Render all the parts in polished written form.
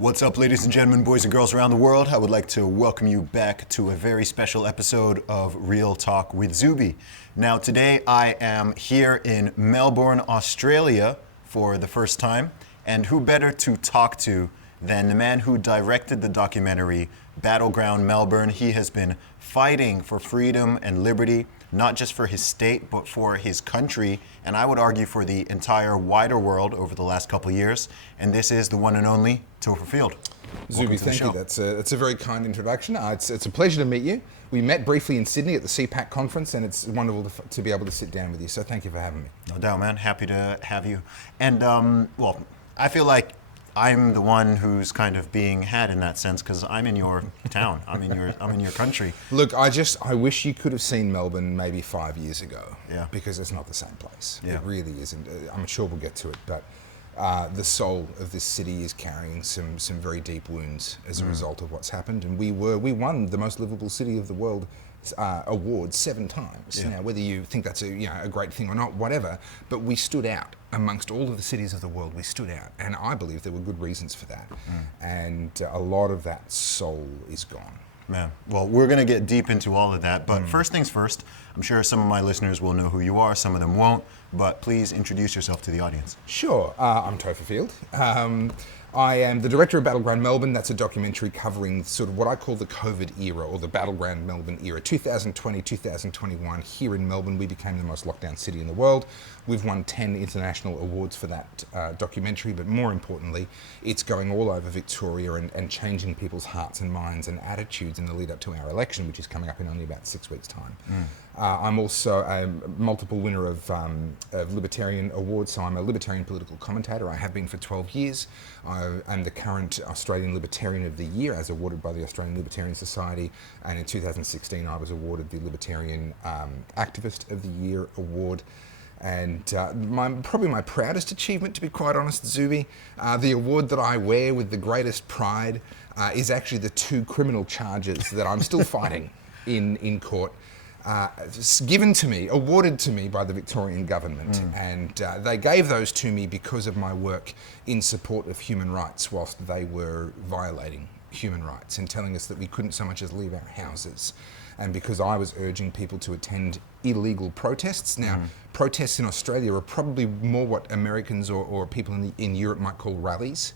What's up, ladies and gentlemen, boys and girls around the world? I would like to welcome you back to a very special episode of Real Talk with Zuby. Now, today I am here in Melbourne, Australia for the first time, and who better to talk to than the man who directed the documentary Battleground Melbourne. He has been fighting for freedom and liberty, not just for his state, but for his country, and I would argue for the entire wider world over the last couple of years. And this is the one and only Topher Field. Zuby, thank you. That's a very kind introduction. It's a pleasure to meet you. We met briefly in Sydney at the CPAC conference, and it's wonderful to be able to sit down with you. So thank you for having me. No doubt, man. Happy to have you. And, well, I feel like I'm the one who's kind of being had in that sense because I'm in your town. I'm in your country. Look, I wish you could have seen Melbourne maybe 5 years ago. Yeah. Because it's not the same place. Yeah. It really isn't. I'm sure we'll get to it, but the soul of this city is carrying some very deep wounds as a result of what's happened. And we won the most livable city of the world award 7 times. Yeah. Now, whether you think that's a great thing or not, whatever, but we stood out amongst all of the cities of the world. We stood out, and I believe there were good reasons for that. And a lot of that soul is gone. Man, well, we're going to get deep into all of that, but first things first, I'm sure some of my listeners will know who you are, some of them won't, but please introduce yourself to the audience. Sure, I'm Topher Field. I am the director of Battleground Melbourne. That's a documentary covering sort of what I call the COVID era, or the Battleground Melbourne era. 2020, 2021, here in Melbourne, we became the most locked down city in the world. We've won 10 international awards for that documentary, but more importantly, it's going all over Victoria and changing people's hearts and minds and attitudes in the lead up to our election, which is coming up in only about 6 weeks' time. I'm also a multiple winner of Libertarian Awards, so I'm a Libertarian political commentator. I have been for 12 years. I'm the current Australian Libertarian of the Year, as awarded by the Australian Libertarian Society, and in 2016 I was awarded the Libertarian Activist of the Year award. And probably my proudest achievement, to be quite honest, Zuby, the award that I wear with the greatest pride is actually the 2 criminal charges that I'm still fighting in court. Given to me, awarded to me by the Victorian government, and they gave those to me because of my work in support of human rights whilst they were violating human rights and telling us that we couldn't so much as leave our houses, and because I was urging people to attend illegal protests. Now, protests in Australia are probably more what Americans or people in Europe might call rallies.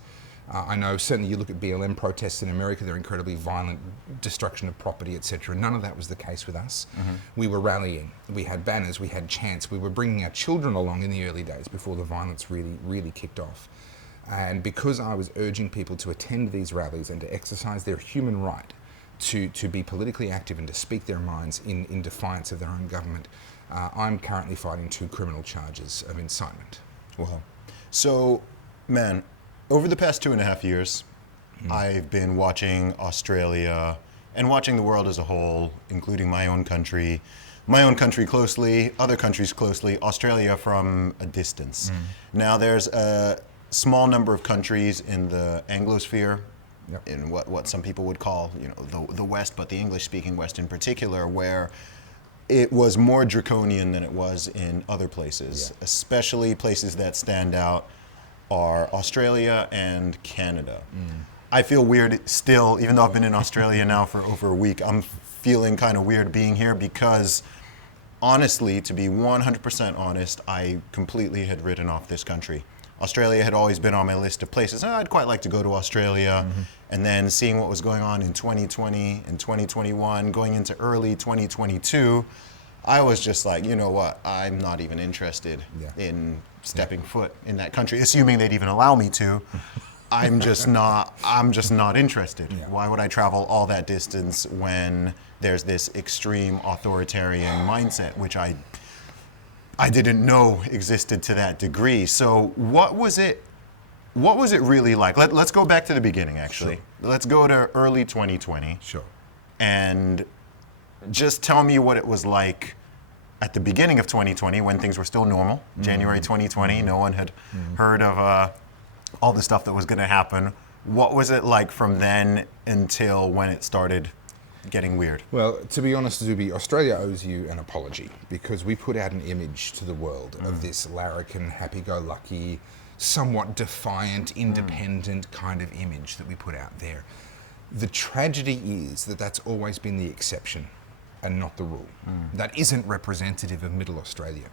I know certainly you look at BLM protests in America, they're incredibly violent, destruction of property, etc. None of that was the case with us. We were rallying, we had banners, we had chants, we were bringing our children along in the early days before the violence really kicked off. And because I was urging people to attend these rallies and to exercise their human right to be politically active and to speak their minds in defiance of their own government, I'm currently fighting 2 criminal charges of incitement. Wow. So, man, over the past 2.5 years, I've been watching Australia and watching the world as a whole, including my own country closely, other countries closely, Australia from a distance. Now, there's a small number of countries in the Anglosphere, in what some people would call, the West, but the English-speaking West in particular, where it was more draconian than it was in other places, especially places that stand out are Australia and Canada. I feel weird still, even though I've been in Australia now for over a week, I'm feeling kind of weird being here because honestly, to be 100% honest, I completely had written off this country. Australia had always been on my list of places. I'd quite like to go to Australia. And then seeing what was going on in 2020 and 2021, going into early 2022, I was just like, you know what, I'm not even interested in stepping foot in that country, assuming they'd even allow me to. I'm just not interested. Why would I travel all that distance when there's this extreme authoritarian mindset, which I didn't know existed to that degree. So what was it really like? Let's go back to the beginning, actually. Sure. Let's go to early 2020. Sure. And just tell me what it was like at the beginning of 2020 when things were still normal. January 2020, no one had heard of all the stuff that was going to happen. What was it like from then until when it started getting weird? Well, to be honest, Zuby, Australia owes you an apology because we put out an image to the world of this larrikin, happy-go-lucky, somewhat defiant, independent kind of image that we put out there. The tragedy is that that's always been the exception and not the rule. That isn't representative of Middle Australia.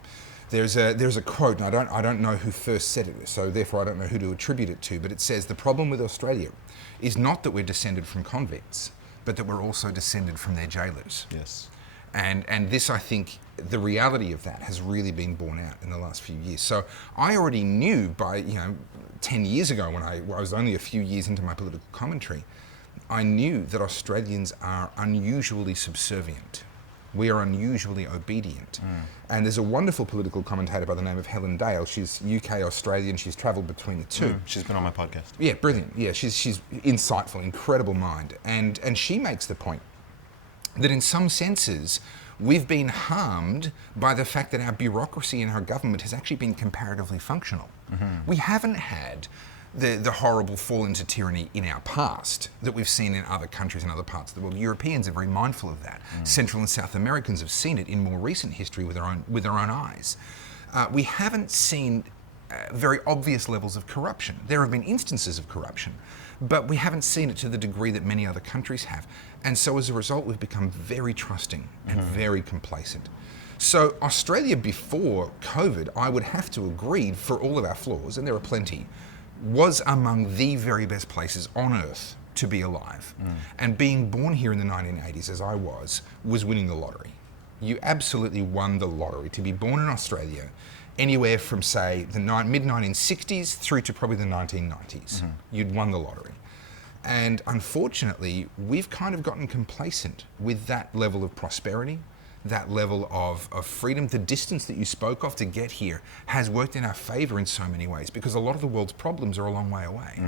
There's a quote, and I don't know who first said it, so therefore I don't know who to attribute it to, but it says the problem with Australia is not that we're descended from convicts, but that we're also descended from their jailers. Yes. And this, I think, the reality of that has really been borne out in the last few years. So I already knew by 10 years ago when I was only a few years into my political commentary, I knew that Australians are unusually subservient. We are unusually obedient. And there's a wonderful political commentator by the name of Helen Dale. She's UK Australian. She's travelled between the two. She's been on my podcast. Yeah, brilliant. Yeah, she's insightful, incredible mind. And she makes the point that in some senses, we've been harmed by the fact that our bureaucracy and our government has actually been comparatively functional. We haven't had the horrible fall into tyranny in our past that we've seen in other countries and other parts of the world. Europeans are very mindful of that. Central and South Americans have seen it in more recent history with their own eyes. We haven't seen very obvious levels of corruption. There have been instances of corruption, but we haven't seen it to the degree that many other countries have. And so as a result, we've become very trusting and very complacent. So Australia before COVID, I would have to agree, for all of our flaws, and there are plenty, was among the very best places on earth to be alive. And being born here in the 1980s, as I was winning the lottery. You absolutely won the lottery to be born in Australia, anywhere from, say, the mid-1960s through to probably the 1990s. You'd won the lottery. And unfortunately, we've kind of gotten complacent with that level of prosperity, that level of freedom. The distance that you spoke of to get here has worked in our favour in so many ways, because a lot of the world's problems are a long way away.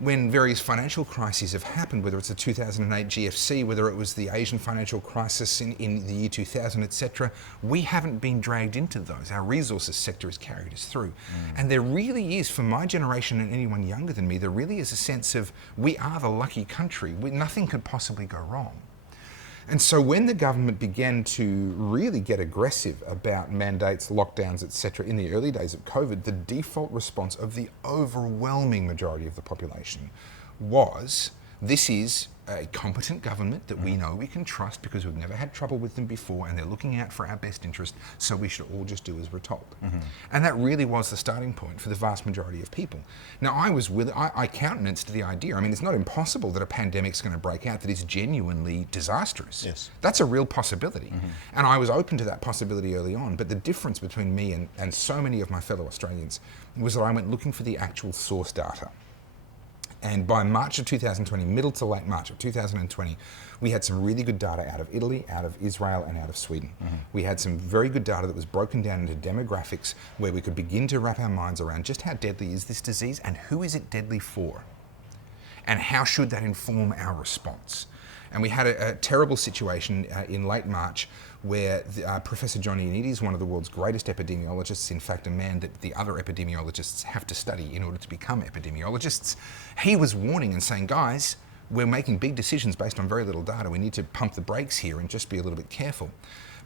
When various financial crises have happened, whether it's the 2008 GFC, whether it was the Asian financial crisis in the year 2000, etc., we haven't been dragged into those. Our resources sector has carried us through. And there really is, for my generation and anyone younger than me, there really is a sense of we are the lucky country. Nothing could possibly go wrong. And so when the government began to really get aggressive about mandates, lockdowns, etc., in the early days of COVID, the default response of the overwhelming majority of the population was, this is a competent government that we know we can trust because we've never had trouble with them before, and they're looking out for our best interest, so we should all just do as we're told. And that really was the starting point for the vast majority of people. Now, I countenanced the idea. I mean, it's not impossible that a pandemic's going to break out that is genuinely disastrous. Yes. That's a real possibility. And I was open to that possibility early on, but the difference between me and so many of my fellow Australians was that I went looking for the actual source data. And by March of 2020, middle to late March of 2020, we had some really good data out of Italy, out of Israel, and out of Sweden. We had some very good data that was broken down into demographics where we could begin to wrap our minds around just how deadly is this disease and who is it deadly for? And how should that inform our response? And we had a terrible situation in late March where Professor John Ioannidis, one of the world's greatest epidemiologists, in fact a man that the other epidemiologists have to study in order to become epidemiologists, he was warning and saying, guys, we're making big decisions based on very little data. We need to pump the brakes here and just be a little bit careful.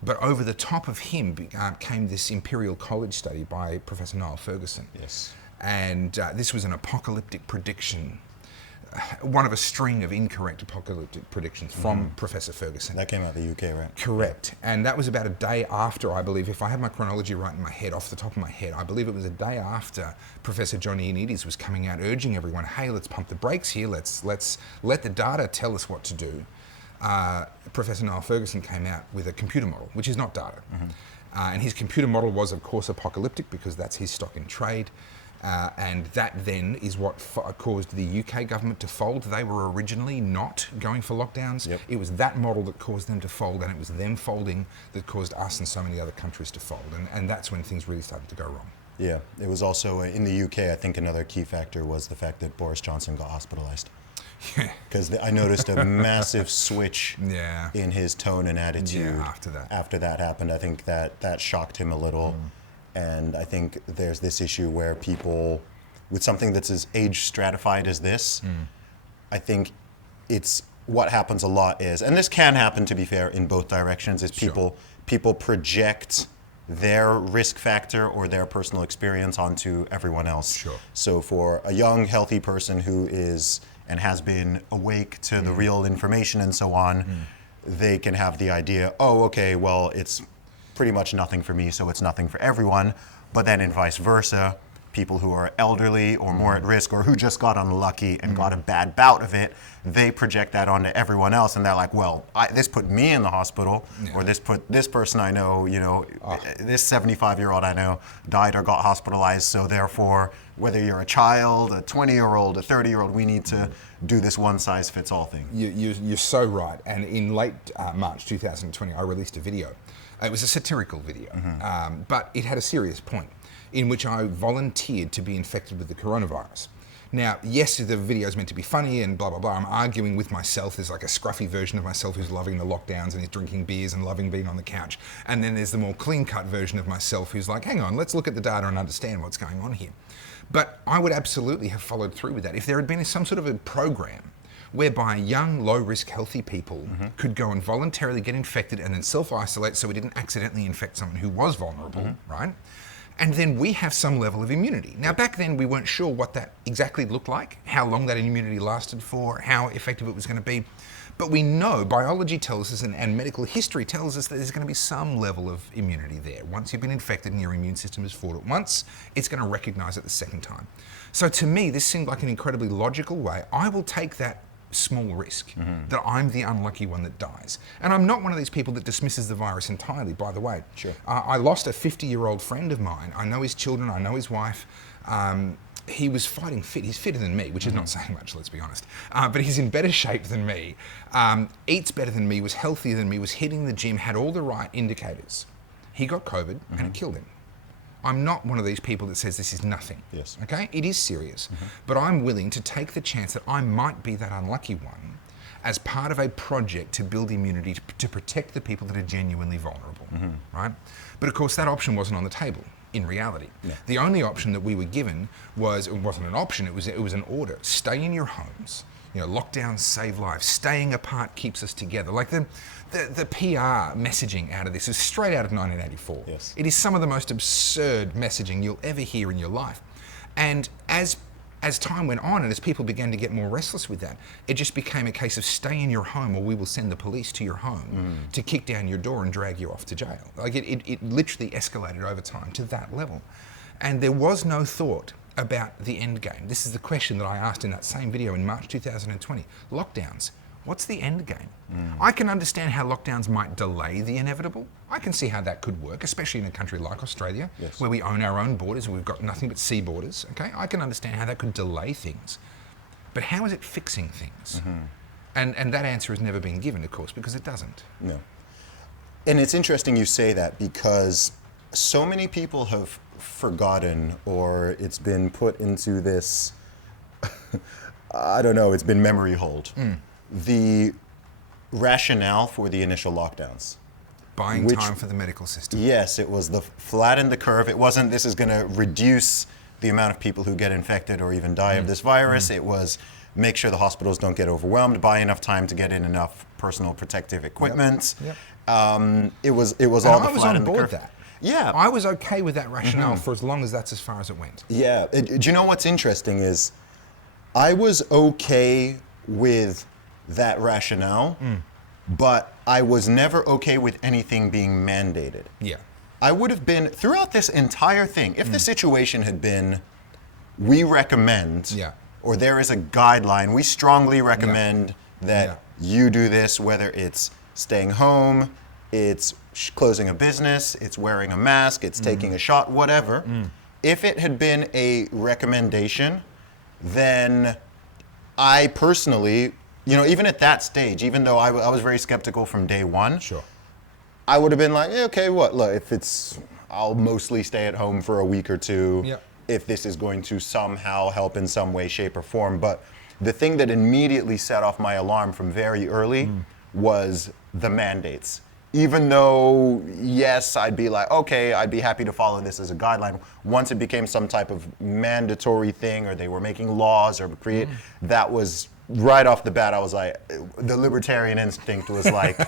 But over the top of him came this Imperial College study by Professor Niall Ferguson. Yes. And this was an apocalyptic prediction, one of a string of incorrect apocalyptic predictions from Professor Ferguson. That came out of the UK, right? Correct. And that was about a day after, I believe, if I have my chronology right in my head, off the top of my head, I believe it was a day after Professor John Ioannidis was coming out urging everyone, hey, let's pump the brakes here, let's let the data tell us what to do. Professor Niall Ferguson came out with a computer model, which is not data. And his computer model was, of course, apocalyptic because that's his stock in trade. And that then is what caused the UK government to fold. They were originally not going for lockdowns. Yep. It was that model that caused them to fold, and it was them folding that caused us and so many other countries to fold. And that's when things really started to go wrong. Yeah, it was also in the UK, I think another key factor was the fact that Boris Johnson got hospitalized. Because I noticed a massive switch in his tone and attitude after that happened. I think that shocked him a little. And I think there's this issue where people, with something that's as age stratified as this, I think it's what happens a lot is, and this can happen to be fair in both directions, is people project their risk factor or their personal experience onto everyone else. Sure. So for a young, healthy person who is and has been awake to the real information and so on, they can have the idea, oh, okay, well, it's pretty much nothing for me, so it's nothing for everyone. But then in vice versa, people who are elderly or more at risk or who just got unlucky and got a bad bout of it, they project that onto everyone else, and they're like, well, this put me in the hospital, or this put this person I know, this 75-year-old I know died or got hospitalized, so therefore, whether you're a child, a 20-year-old, a 30-year-old, we need to do this one-size-fits-all thing. You're so right. And in late March 2020, I released a video. It was a satirical video, but it had a serious point in which I volunteered to be infected with the coronavirus. Now, yes, the video is meant to be funny and blah, blah, blah. I'm arguing with myself. There's like a scruffy version of myself who's loving the lockdowns and he's drinking beers and loving being on the couch. And then there's the more clean-cut version of myself who's like, hang on, let's look at the data and understand what's going on here. But I would absolutely have followed through with that. If there had been some sort of a program whereby young, low-risk, healthy people could go and voluntarily get infected and then self-isolate so we didn't accidentally infect someone who was vulnerable, right? And then we have some level of immunity. Now, back then, we weren't sure what that exactly looked like, how long that immunity lasted for, how effective it was going to be. But we know, biology tells us and medical history tells us that there's going to be some level of immunity there. Once you've been infected and your immune system has fought it once, it's going to recognize it the second time. So to me, this seemed like an incredibly logical way. I will take that small risk, that I'm the unlucky one that dies. And I'm not one of these people that dismisses the virus entirely, by the way. Sure. I lost a 50-year-old friend of mine. I know his children, I know his wife. He was fighting fit. He's fitter than me, which is not saying much, let's be honest. But he's in better shape than me, eats better than me, was healthier than me, was hitting the gym, had all the right indicators. He got COVID and it killed him. I'm not one of these people that says this is nothing. Yes. Okay? It is serious. But I'm willing to take the chance that I might be that unlucky one as part of a project to build immunity to protect the people that are genuinely vulnerable. Right? But of course, that option wasn't on the table in reality. Yeah. The only option that we were given was, it wasn't an option, it was an order. Stay in your homes. Lockdowns save lives. Staying apart keeps us together. Like the PR messaging out of this is straight out of 1984. Yes. It is some of the most absurd messaging you'll ever hear in your life. And as time went on and as people began to get more restless with that, it just became a case of stay in your home or we will send the police to your home to kick down your door and drag you off to jail. Like it literally escalated over time to that level. And there was no thought about the end game. This is the question that I asked in that same video in March 2020. Lockdowns. What's the end game? I can understand how lockdowns might delay the inevitable. I can see how that could work, especially in a country like Australia, Yes. where we own our own borders and we've got nothing but sea borders. Okay, I can understand how that could delay things. But how is it fixing things? And that answer has never been given, of course, because it doesn't. No. And it's interesting you say that because so many people have forgotten or it's been put into this, I don't know, it's been memory hold. The rationale for the initial lockdowns. Buying time for the medical system. Yes, it was the flatten the curve. It wasn't this is going to reduce the amount of people who get infected or even die of this virus. It was make sure the hospitals don't get overwhelmed, buy enough time to get in enough personal protective equipment. Yep. It was all And the I was flatten on the board curve. that. Yeah. I was okay with that rationale for as long as that's as far as it went. Yeah. Do you know what's interesting is I was okay with that rationale, but I was never okay with anything being mandated. Yeah. I would have been, throughout this entire thing, if the situation had been, we recommend, Yeah. or there is a guideline, we strongly recommend that you do this, whether it's staying home, it's closing a business, it's wearing a mask, it's taking a shot, whatever. If it had been a recommendation, then I personally, even at that stage, even though I was very skeptical from day one, Sure. I would have been like, okay, what? Look, I'll mostly stay at home for a week or two Yep. if this is going to somehow help in some way, shape, or form. But the thing that immediately set off my alarm from very early was the mandates. Even though, yes, I'd be like, okay, I'd be happy to follow this as a guideline. Once it became some type of mandatory thing or they were making laws or that was right off the bat, I was like, the libertarian instinct was like,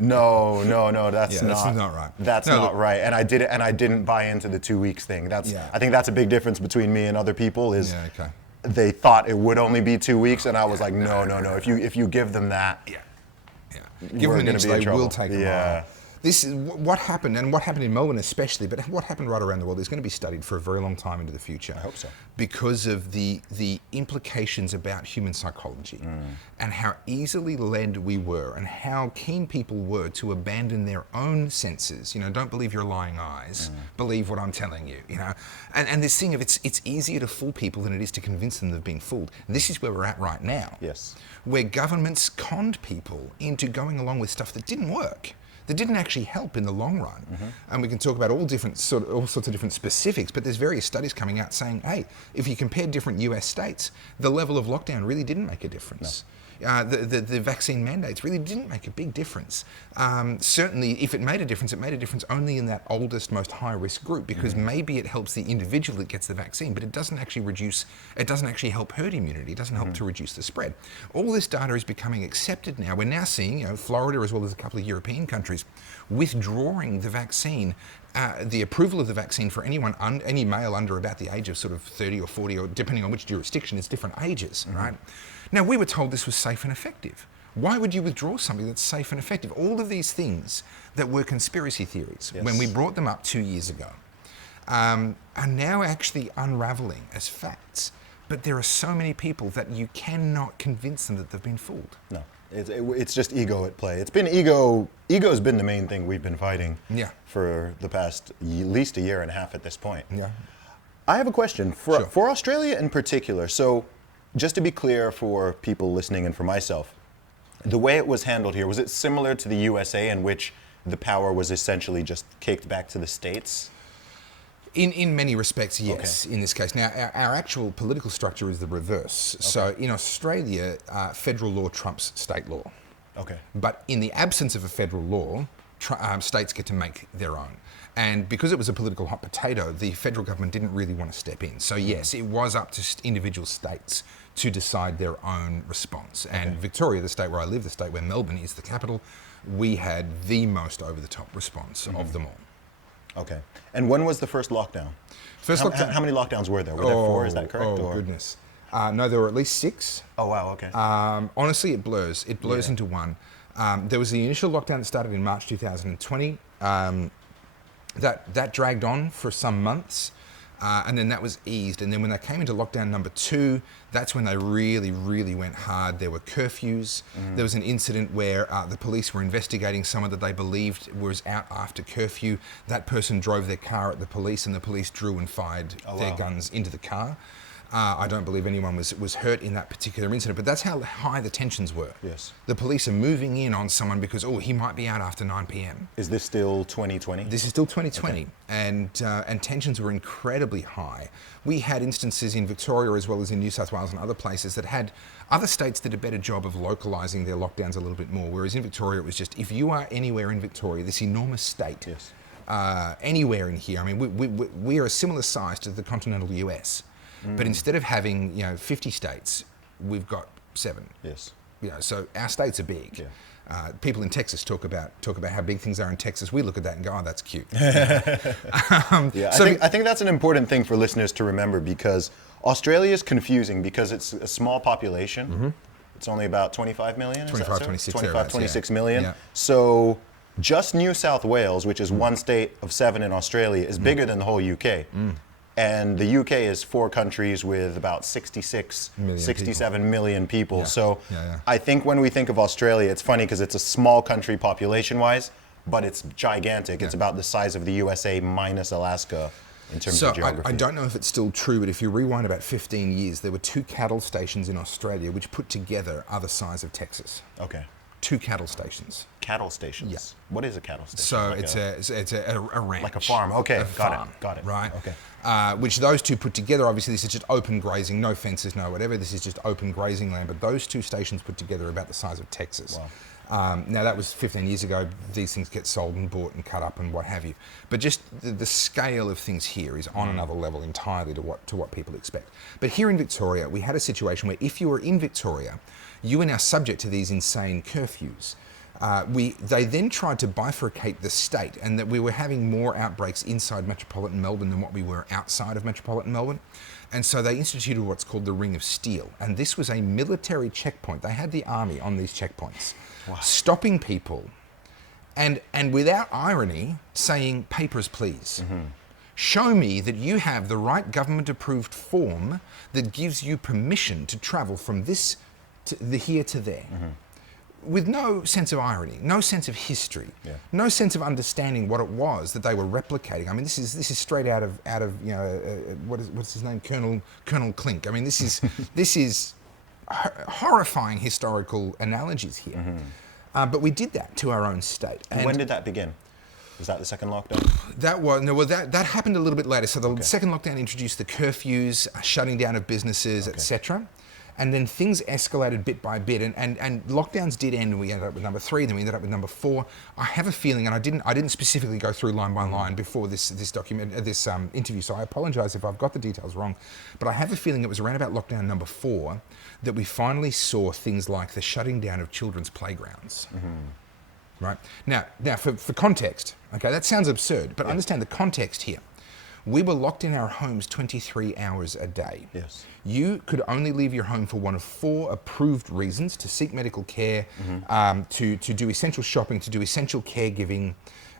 no, that's not right. That's No, not look- right. And I didn't buy into the 2 weeks thing. Yeah. I think that's a big difference between me and other people is Yeah, okay. they thought it would only be 2 weeks, and I was like, no. If you give them that, Yeah. we're Give them an gonna inch, be in they trouble. will take a Yeah. mile. This is what happened, and what happened in Melbourne especially, but what happened right around the world is going to be studied for a very long time into the future. I hope so. Because of the implications about human psychology and how easily led we were and how keen people were to abandon their own senses. Don't believe your lying eyes, believe what I'm telling you, And this thing of it's easier to fool people than it is to convince them they've been fooled. This is where we're at right now. Yes. Where governments conned people into going along with stuff that didn't work, that didn't actually help in the long run. And we can talk about all sorts of different specifics, but there's various studies coming out saying, hey, if you compare different US states, the level of lockdown really didn't make a difference. The vaccine mandates really didn't make a big difference. Certainly, if it made a difference only in that oldest, most high-risk group, because maybe it helps the individual that gets the vaccine, but it doesn't actually help herd immunity. It doesn't help to reduce the spread. All this data is becoming accepted now. We're now seeing, Florida as well as a couple of European countries withdrawing the vaccine, the approval of the vaccine for anyone, any male under about the age of sort of 30 or 40, or depending on which jurisdiction, it's different ages, right? Now, we were told this was safe and effective. Why would you withdraw something that's safe and effective? All of these things that were conspiracy theories when we brought them up 2 years ago are now actually unraveling as facts. But there are so many people that you cannot convince them that they've been fooled. No, it's just ego at play. It's been ego. Ego's been the main thing we've been fighting for the past at least a year and a half at this point. Yeah. I have a question Sure. for Australia in particular. So, just to be clear for people listening and for myself, the way it was handled here, was it similar to the USA in which the power was essentially just kicked back to the states? In many respects, yes, in this case. Now, our actual political structure is the reverse. So in Australia, federal law trumps state law. Okay. But in the absence of a federal law, states get to make their own. And because it was a political hot potato, the federal government didn't really want to step in. So yes, it was up to individual states to decide their own response. And Victoria, the state where I live, the state where Melbourne is the capital, we had the most over-the-top response of them all. Okay. And when was the first lockdown? How many lockdowns were there? Were there 4? Is that correct? Oh, goodness. No, there were at least 6. Oh, wow. Okay. Honestly, it blurs. It blurs into one. There was the initial lockdown that started in March 2020. That dragged on for some months, and then that was eased. And then when they came into lockdown number 2, that's when they really, really went hard. There were curfews. There was an incident where the police were investigating someone that they believed was out after curfew. That person drove their car at the police, and the police drew and fired their guns into the car. I don't believe anyone was hurt in that particular incident, but that's how high the tensions were. Yes. The police are moving in on someone because, he might be out after 9 p.m. Is this still 2020? This is still 2020, and tensions were incredibly high. We had instances in Victoria as well as in New South Wales and other places that had other states did a better job of localising their lockdowns a little bit more, whereas in Victoria it was just, if you are anywhere in Victoria, this enormous state, anywhere in here, I mean, we are a similar size to the continental US. But instead of having 50 states, we've got 7. Yes. So our states are big. Yeah. People in Texas talk about how big things are in Texas. We look at that and go, "Oh, that's cute." I think that's an important thing for listeners to remember, because Australia is confusing because it's a small population. It's only about 25 million. 25, 26, 26 million. Yeah. So just New South Wales, which is one state of 7 in Australia, is bigger than the whole UK. And the UK is 4 countries with about 67 million people. Yeah. So Yeah. I think when we think of Australia, it's funny because it's a small country population-wise, but it's gigantic. It's about the size of the USA minus Alaska in terms of geography. I don't know if it's still true, but if you rewind about 15 years, there were 2 cattle stations in Australia which put together are the size of Texas. Okay. 2 cattle stations. Cattle stations. Yeah. What is a cattle station? So Like it's a ranch. like a farm. Okay, A got farm, it. Got it. Right. Okay. Which those two put together, obviously this is just open grazing, no fences, no whatever. This is just open grazing land. But those two stations put together are about the size of Texas. Wow. Now that was 15 years ago. These things get sold and bought and cut up and what have you. But just the scale of things here is on another level entirely to what people expect. But here in Victoria, we had a situation where if you were in Victoria, you are now subject to these insane curfews. They then tried to bifurcate the state, and that we were having more outbreaks inside metropolitan Melbourne than what we were outside of metropolitan Melbourne. And so they instituted what's called the Ring of Steel. And this was a military checkpoint. They had the army on these checkpoints, stopping people and without irony saying, papers please. Show me that you have the right government-approved form that gives you permission to travel from this to here to there. With no sense of irony, no sense of history, no sense of understanding what it was that they were replicating. I mean, this is straight out of what's his name, Colonel Klink. I mean, this is horrifying historical analogies here. But we did that to our own state. And when did that begin? Was that the second lockdown? That happened a little bit later. So the second lockdown introduced the curfews, shutting down of businesses, etc. And then things escalated bit by bit, and lockdowns did end, and we ended up with number 3, then we ended up with number 4. I have a feeling, and I didn't specifically go through line by line before this interview, so I apologise if I've got the details wrong, but I have a feeling it was around about lockdown number 4 that we finally saw things like the shutting down of children's playgrounds. Right? Now for context, okay, that sounds absurd, but understand the context here. We were locked in our homes 23 hours a day. Yes. You could only leave your home for one of 4 approved reasons: to seek medical care, to do essential shopping, to do essential caregiving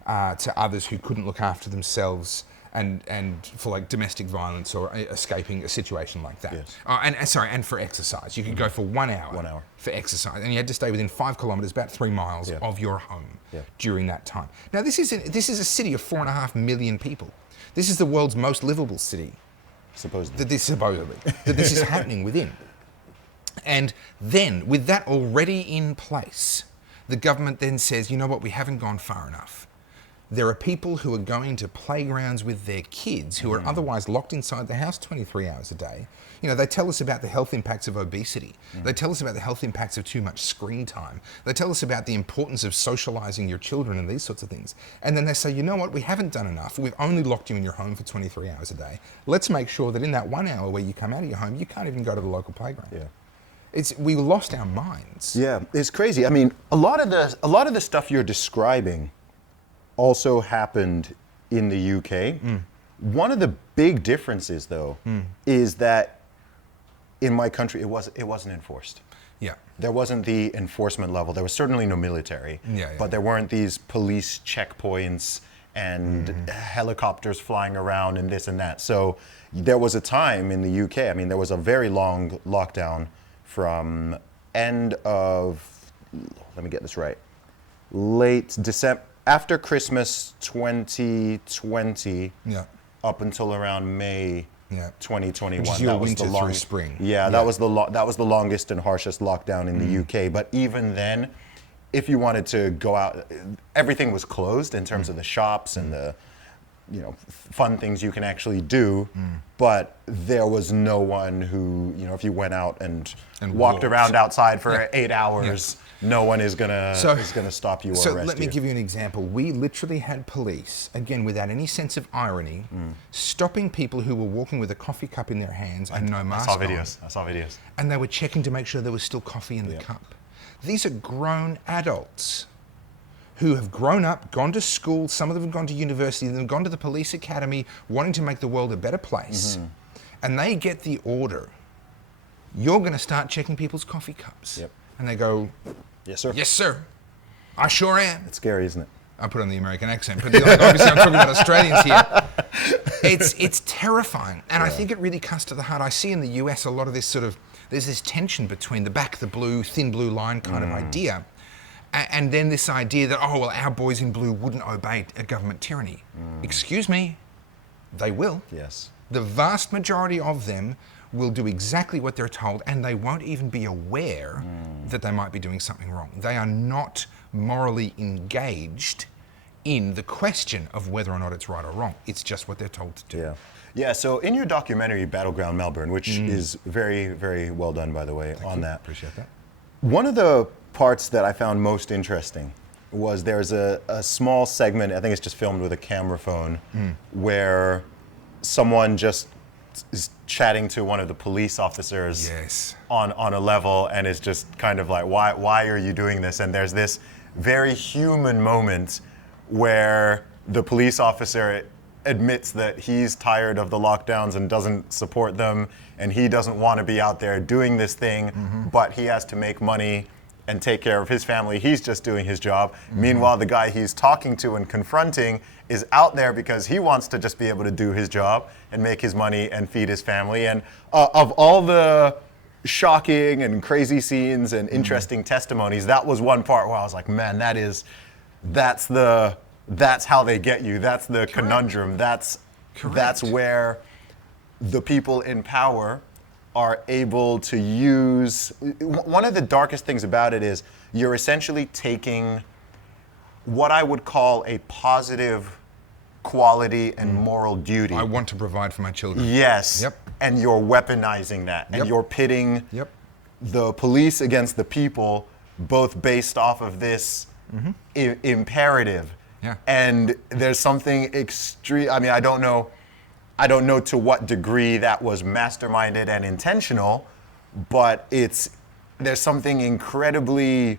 to others who couldn't look after themselves, and for like domestic violence or escaping a situation like that. Yes. And for exercise. You could go for 1 hour. 1 hour. For exercise, and you had to stay within 5 kilometres, about 3 miles of your home during that time. Now this is a city of 4.5 million people. This is the world's most livable city. Supposedly. That this is happening within. And then, with that already in place, the government then says, you know what, we haven't gone far enough. There are people who are going to playgrounds with their kids who are otherwise locked inside the house 23 hours a day. You know, they tell us about the health impacts of obesity. They tell us about the health impacts of too much screen time. They tell us about the importance of socialising your children and these sorts of things. And then they say, you know what, we haven't done enough. We've only locked you in your home for 23 hours a day. Let's make sure that in that 1 hour where you come out of your home, you can't even go to the local playground. We lost our minds. Yeah, it's crazy. I mean, a lot of the stuff you're describing also happened in the UK. One of the big differences, though, is that in my country it wasn't enforced. Yeah. There wasn't the enforcement level. There was certainly no military, but there weren't these police checkpoints and helicopters flying around and this and that. So there was a time in the UK, I mean, there was a very long lockdown from end of, let me get this right, late December, after Christmas 2020, up until around May 2021. Which is your winter through spring. That was the longest and harshest lockdown in the UK. But even then, if you wanted to go out, everything was closed in terms of the shops and the fun things you can actually do. But there was no one who, if you went out and walked around outside for 8 hours, no one is gonna stop you or arrest you. So let me give you an example. We literally had police, again without any sense of irony, stopping people who were walking with a coffee cup in their hands and no mask on. I saw videos. And they were checking to make sure there was still coffee in the cup. These are grown adults who have grown up, gone to school, some of them have gone to university, they've gone to the police academy, wanting to make the world a better place. And they get the order, you're going to start checking people's coffee cups. And they go, yes, sir. Yes, sir. I sure am. It's scary, isn't it? I put on the American accent, but obviously I'm talking about Australians here. It's terrifying. And I think it really cuts to the heart. I see in the US a lot of this there's this tension between the back, the blue, thin blue line kind of idea, and then this idea that, our boys in blue wouldn't obey a government tyranny. Excuse me, they will. Yes. The vast majority of them will do exactly what they're told, and they won't even be aware that they might be doing something wrong. They are not morally engaged in the question of whether or not it's right or wrong. It's just what they're told to do. Yeah. Yeah, so in your documentary, Battleground Melbourne, which is very, very well done, by the way, Thank on you. that. Appreciate that. One of the parts that I found most interesting was there's a small segment, I think it's just filmed with a camera phone, where someone just is chatting to one of the police officers Yes. on a level and is just kind of like, why are you doing this? And there's this very human moment where the police officer admits that he's tired of the lockdowns and doesn't support them, and he doesn't want to be out there doing this thing, but he has to make money and take care of his family. He's just doing his job. Meanwhile, the guy he's talking to and confronting is out there because he wants to just be able to do his job and make his money and feed his family. And of all the shocking and crazy scenes and interesting testimonies, that was one part where I was like, man, that's how they get you. That's the conundrum. That's where the people in power are able to use. One of the darkest things about it is you're essentially taking what I would call a positive quality and moral duty. I want to provide for my children. Yes. Yep. And you're weaponizing that. And Yep. you're pitting Yep. the police against the people, both based off of this imperative. Yeah. And there's something extreme. I mean, I don't know to what degree that was masterminded and intentional, but there's something incredibly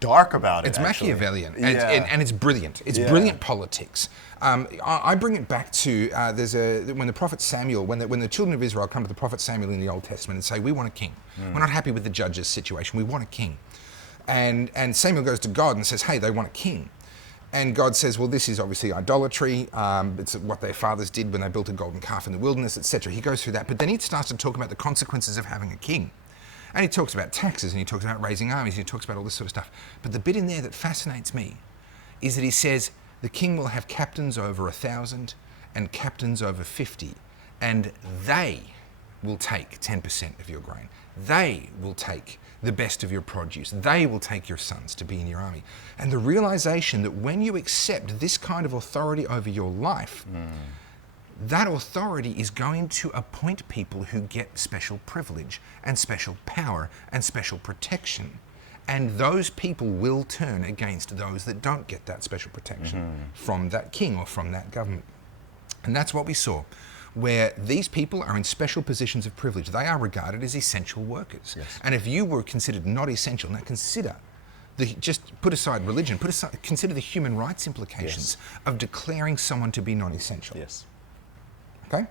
dark about it. It's actually. Machiavellian, Yeah. and it's brilliant. It's Yeah. brilliant politics. I bring it back to when the prophet Samuel, when the children of Israel come to the prophet Samuel in the Old Testament and say, "We want a king. We're not happy with the judges' situation. We want a king." And Samuel goes to God and says, "Hey, they want a king." And God says, well, this is obviously idolatry. It's what their fathers did when they built a golden calf in the wilderness, etc. He goes through that, but then he starts to talk about the consequences of having a king. And he talks about taxes, and he talks about raising armies, and he talks about all this sort of stuff. But the bit in there that fascinates me is that he says the king will have captains over 1,000 and captains over 50, and they will take 10% of your grain. They will take the best of your produce. They will take your sons to be in your army. And the realization that when you accept this kind of authority over your life, that authority is going to appoint people who get special privilege and special power and special protection. And those people will turn against those that don't get that special protection from that king or from that government. And that's what we saw, where these people are in special positions of privilege. They are regarded as essential workers. Yes. And if you were considered not essential, now consider, just put aside religion, consider the human rights implications of declaring someone to be non-essential. Yes. Okay?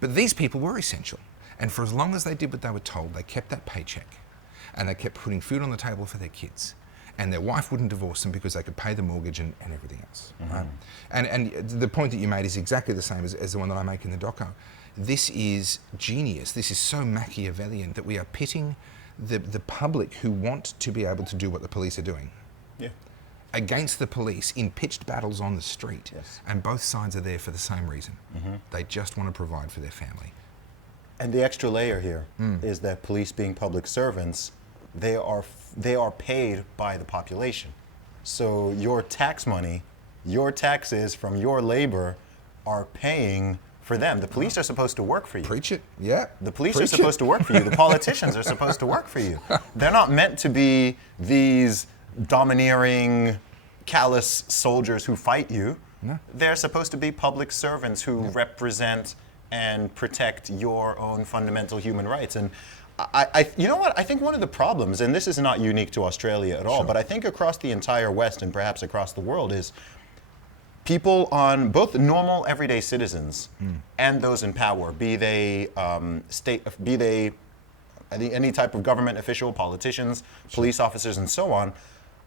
But these people were essential. And for as long as they did what they were told, they kept that paycheck. And they kept putting food on the table for their kids. And their wife wouldn't divorce them because they could pay the mortgage and everything else. Right? And the point that you made is exactly the same as the one that I make in the doco. This is genius. This is so Machiavellian that we are pitting the public who want to be able to do what the police are doing against the police in pitched battles on the street. Yes. And both sides are there for the same reason. They just want to provide for their family. And the extra layer here is that police, being public servants, they are paid by the population. So your tax money, your taxes from your labor are paying for them. The police are supposed to work for you. Preach it. Yeah. The police are supposed to work for you. The politicians are supposed to work for you. They're not meant to be these domineering, callous soldiers who fight you. No. They're supposed to be public servants who represent and protect your own fundamental human rights. And you know what? I think one of the problems, and this is not unique to Australia at all, but I think across the entire West and perhaps across the world, is people on both normal everyday citizens and those in power, be they any type of government official, politicians, police officers, and so on.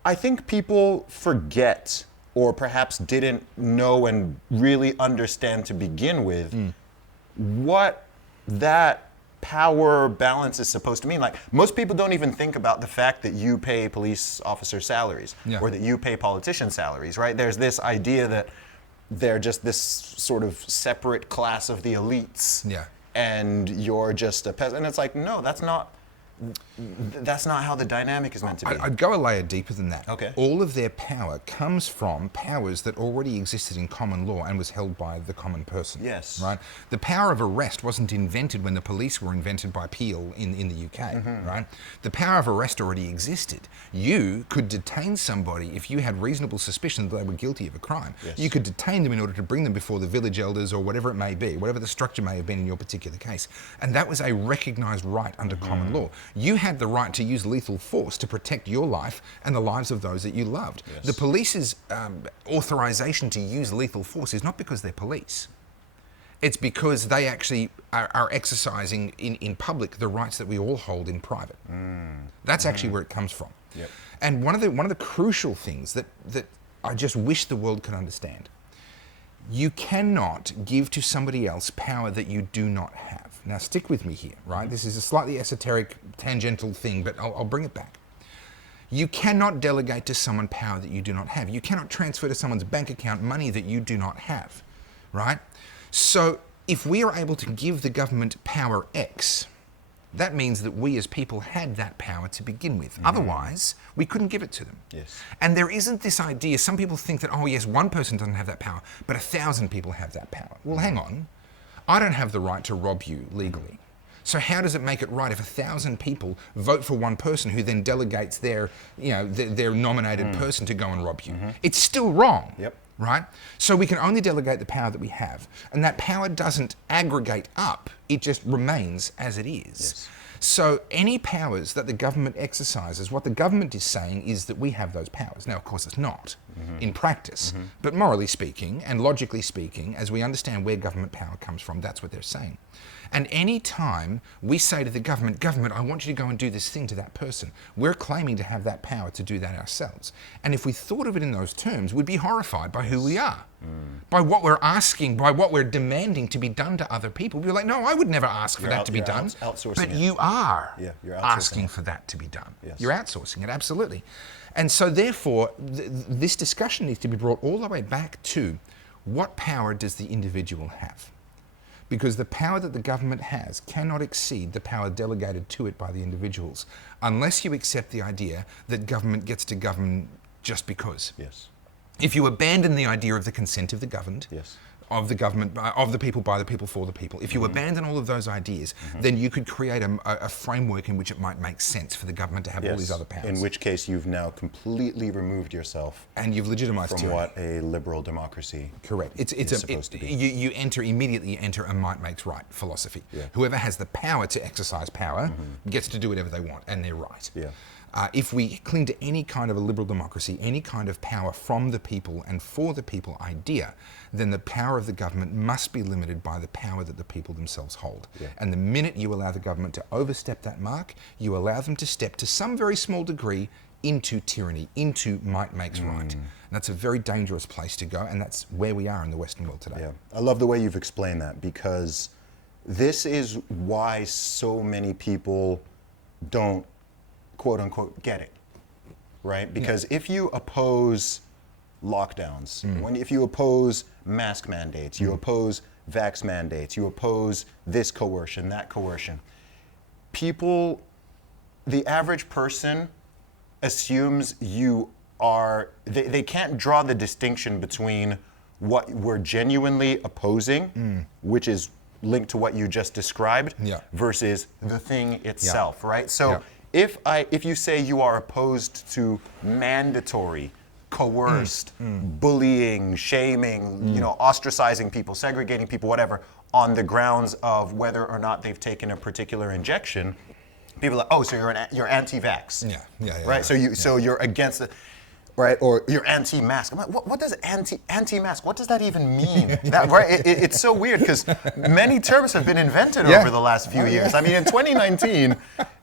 I think people forget, or perhaps didn't know and really understand to begin with, what that power balance is supposed to mean. Like, most people don't even think about the fact that you pay police officer salaries or that you pay politician salaries, right? There's this idea that they're just this sort of separate class of the elites, and you're just a peasant. And it's like, no, that's not that's not how the dynamic is meant to be. I'd go a layer deeper than that. Okay. All of their power comes from powers that already existed in common law and was held by the common person. Yes. Right? The power of arrest wasn't invented when the police were invented by Peel in the UK, right? The power of arrest already existed. You could detain somebody if you had reasonable suspicion that they were guilty of a crime. Yes. You could detain them in order to bring them before the village elders or whatever it may be, whatever the structure may have been in your particular case. And that was a recognised right under common law. You had the right to use lethal force to protect your life and the lives of those that you loved. Yes. The police's authorisation to use lethal force is not because they're police. It's because they actually are exercising in public the rights that we all hold in private. That's actually where it comes from. Yep. And one of the crucial things that I just wish the world could understand, you cannot give to somebody else power that you do not have. Now stick with me here, right? This is a slightly esoteric, tangential thing, but I'll bring it back. You cannot delegate to someone power that you do not have. You cannot transfer to someone's bank account money that you do not have, right? So if we are able to give the government power X, that means that we as people had that power to begin with. Otherwise, we couldn't give it to them. Yes. And there isn't this idea, some people think that, oh yes, one person doesn't have that power, but 1,000 people have that power. Well, hang on. I don't have the right to rob you legally. So how does it make it right if 1,000 people vote for one person who then delegates their nominated person to go and rob you? It's still wrong. Yep. Right? So we can only delegate the power that we have. And that power doesn't aggregate up, it just remains as it is. Yes. So any powers that the government exercises, what the government is saying is that we have those powers. Now, of course, it's not in practice, but morally speaking and logically speaking, as we understand where government power comes from, that's what they're saying. And any time we say to the government, I want you to go and do this thing to that person, we're claiming to have that power to do that ourselves. And if we thought of it in those terms, we'd be horrified by who we are, by what we're asking, by what we're demanding to be done to other people. We'd be like, no, I would never ask for that to be done. Outsourcing but it. you are You're outsourcing asking it. for that to be done. Yes. You're outsourcing it, absolutely. And so therefore, this discussion needs to be brought all the way back to what power does the individual have? Because the power that the government has cannot exceed the power delegated to it by the individuals, unless you accept the idea that government gets to govern just because. Yes. If you abandon the idea of the consent of the governed, Yes. of the government, of the people, by the people, for the people, if you abandon all of those ideas, then you could create a framework in which it might make sense for the government to have all these other powers. In which case, you've now completely removed yourself and you've legitimized from tyranny. what a liberal democracy. Correct. It's supposed to be. You immediately enter a might makes right philosophy. Yeah. Whoever has the power to exercise power gets to do whatever they want, and they're right. Yeah. If we cling to any kind of a liberal democracy, any kind of power from the people and for the people idea, then the power of the government must be limited by the power that the people themselves hold. Yeah. And the minute you allow the government to overstep that mark, you allow them to step to some very small degree into tyranny, into might makes right. And that's a very dangerous place to go, and that's where we are in the Western world today. Yeah. I love the way you've explained that, because this is why so many people don't, quote unquote, get it, right? Because if you oppose lockdowns, if you oppose mask mandates, you oppose vax mandates, you oppose this coercion, that coercion, people, the average person assumes you are, they can't draw the distinction between what we're genuinely opposing, which is linked to what you just described, versus the thing itself, right? So if you say you are opposed to mandatory, coerced, bullying, shaming, ostracizing people, segregating people, whatever, on the grounds of whether or not they've taken a particular injection, people are like, oh, so you're anti-vax, right? So you're against it, right? Or you're anti-mask. I'm like, what does anti-mask? What does that even mean? Right? It's so weird, because many terms have been invented over the last few years. I mean, in 2019,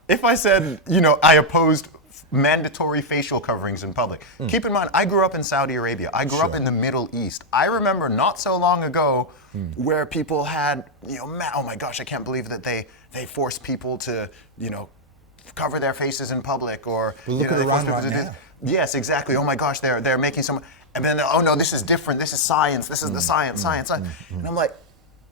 if I said, I opposed mandatory facial coverings in public. Keep in mind, I grew up in Saudi Arabia. I grew up in the Middle East. I remember not so long ago where people had, oh my gosh, I can't believe that they forced people to, cover their faces in public, or look at they forced Iran people right to do. now. Yes, exactly. Oh my gosh, they're making some, and then oh no, this is different. This is science. This is the science. And I'm like,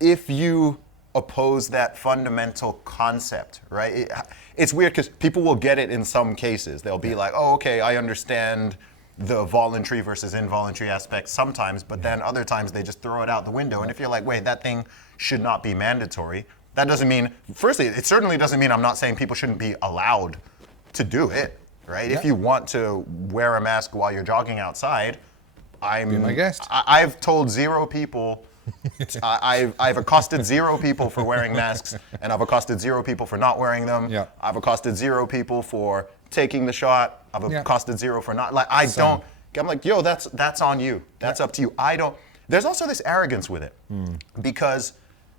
if you oppose that fundamental concept, right? It's weird because people will get it in some cases. They'll be like, oh, okay, I understand the voluntary versus involuntary aspect sometimes, but then other times they just throw it out the window. And if you're like, wait, that thing should not be mandatory, that doesn't mean, firstly, it certainly doesn't mean I'm not saying people shouldn't be allowed to do it, right? If you want to wear a mask while you're jogging outside, Be my guest. I've told 0 people, I've accosted 0 people for wearing masks, and I've accosted 0 people for not wearing them. Yeah. I've accosted 0 people for taking the shot. I've accosted 0 for not. Like I'm like, yo, that's on you. That's up to you. There's also this arrogance with it, because,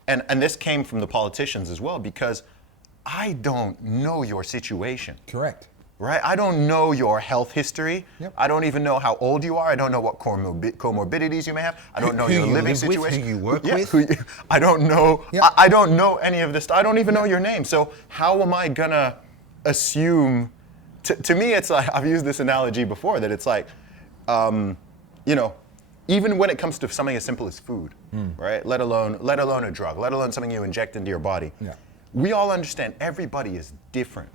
and this came from the politicians as well, because I don't know your situation. Correct. Right? I don't know your health history. Yep. I don't even know how old you are. I don't know what comorbidities you may have. I don't know your living situation. Who you work with. I don't know. Yep. I don't know any of this. I don't even know your name. So how am I gonna assume? To me, it's like, I've used this analogy before, that it's like, even when it comes to something as simple as food, right? Let alone a drug, let alone something you inject into your body. Yeah. We all understand everybody is different.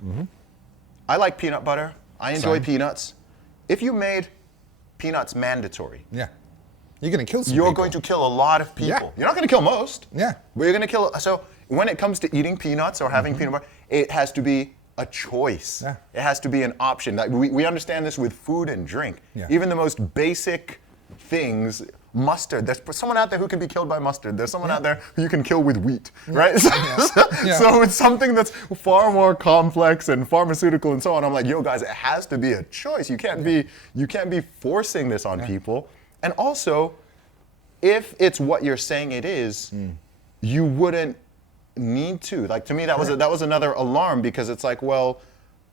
I like peanut butter. I enjoy Same. peanuts. If you made peanuts mandatory, Yeah. You're going to kill some you're people. going to kill a lot of people. Yeah. You're not going to kill most. Yeah. But you're going to kill. So when it comes to eating peanuts or having peanut butter, it has to be a choice. Yeah. It has to be an option. Like we understand this with food and drink. Yeah. Even the most basic things. Mustard. There's someone out there who can be killed by mustard. There's someone out there who you can kill with wheat, right? So it's something that's far more complex and pharmaceutical and so on. I'm like, yo, guys, it has to be a choice. You can't be forcing this on people. And also, if it's what you're saying it is, you wouldn't need to. Like, to me, that was another alarm, because it's like, well,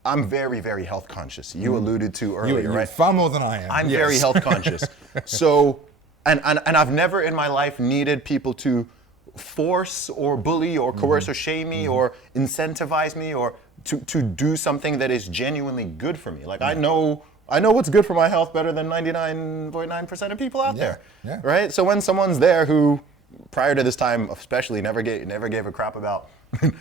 I'm very, very health conscious. You alluded to earlier, You're right? far more than I am. I'm Yes. very health conscious. So, and I've never in my life needed people to force or bully or coerce or shame me or incentivize me or to do something that is genuinely good for me. Like I know what's good for my health better than 99.9% of people out there. Yeah. Right? So when someone's there who, prior to this time especially, never gave a crap about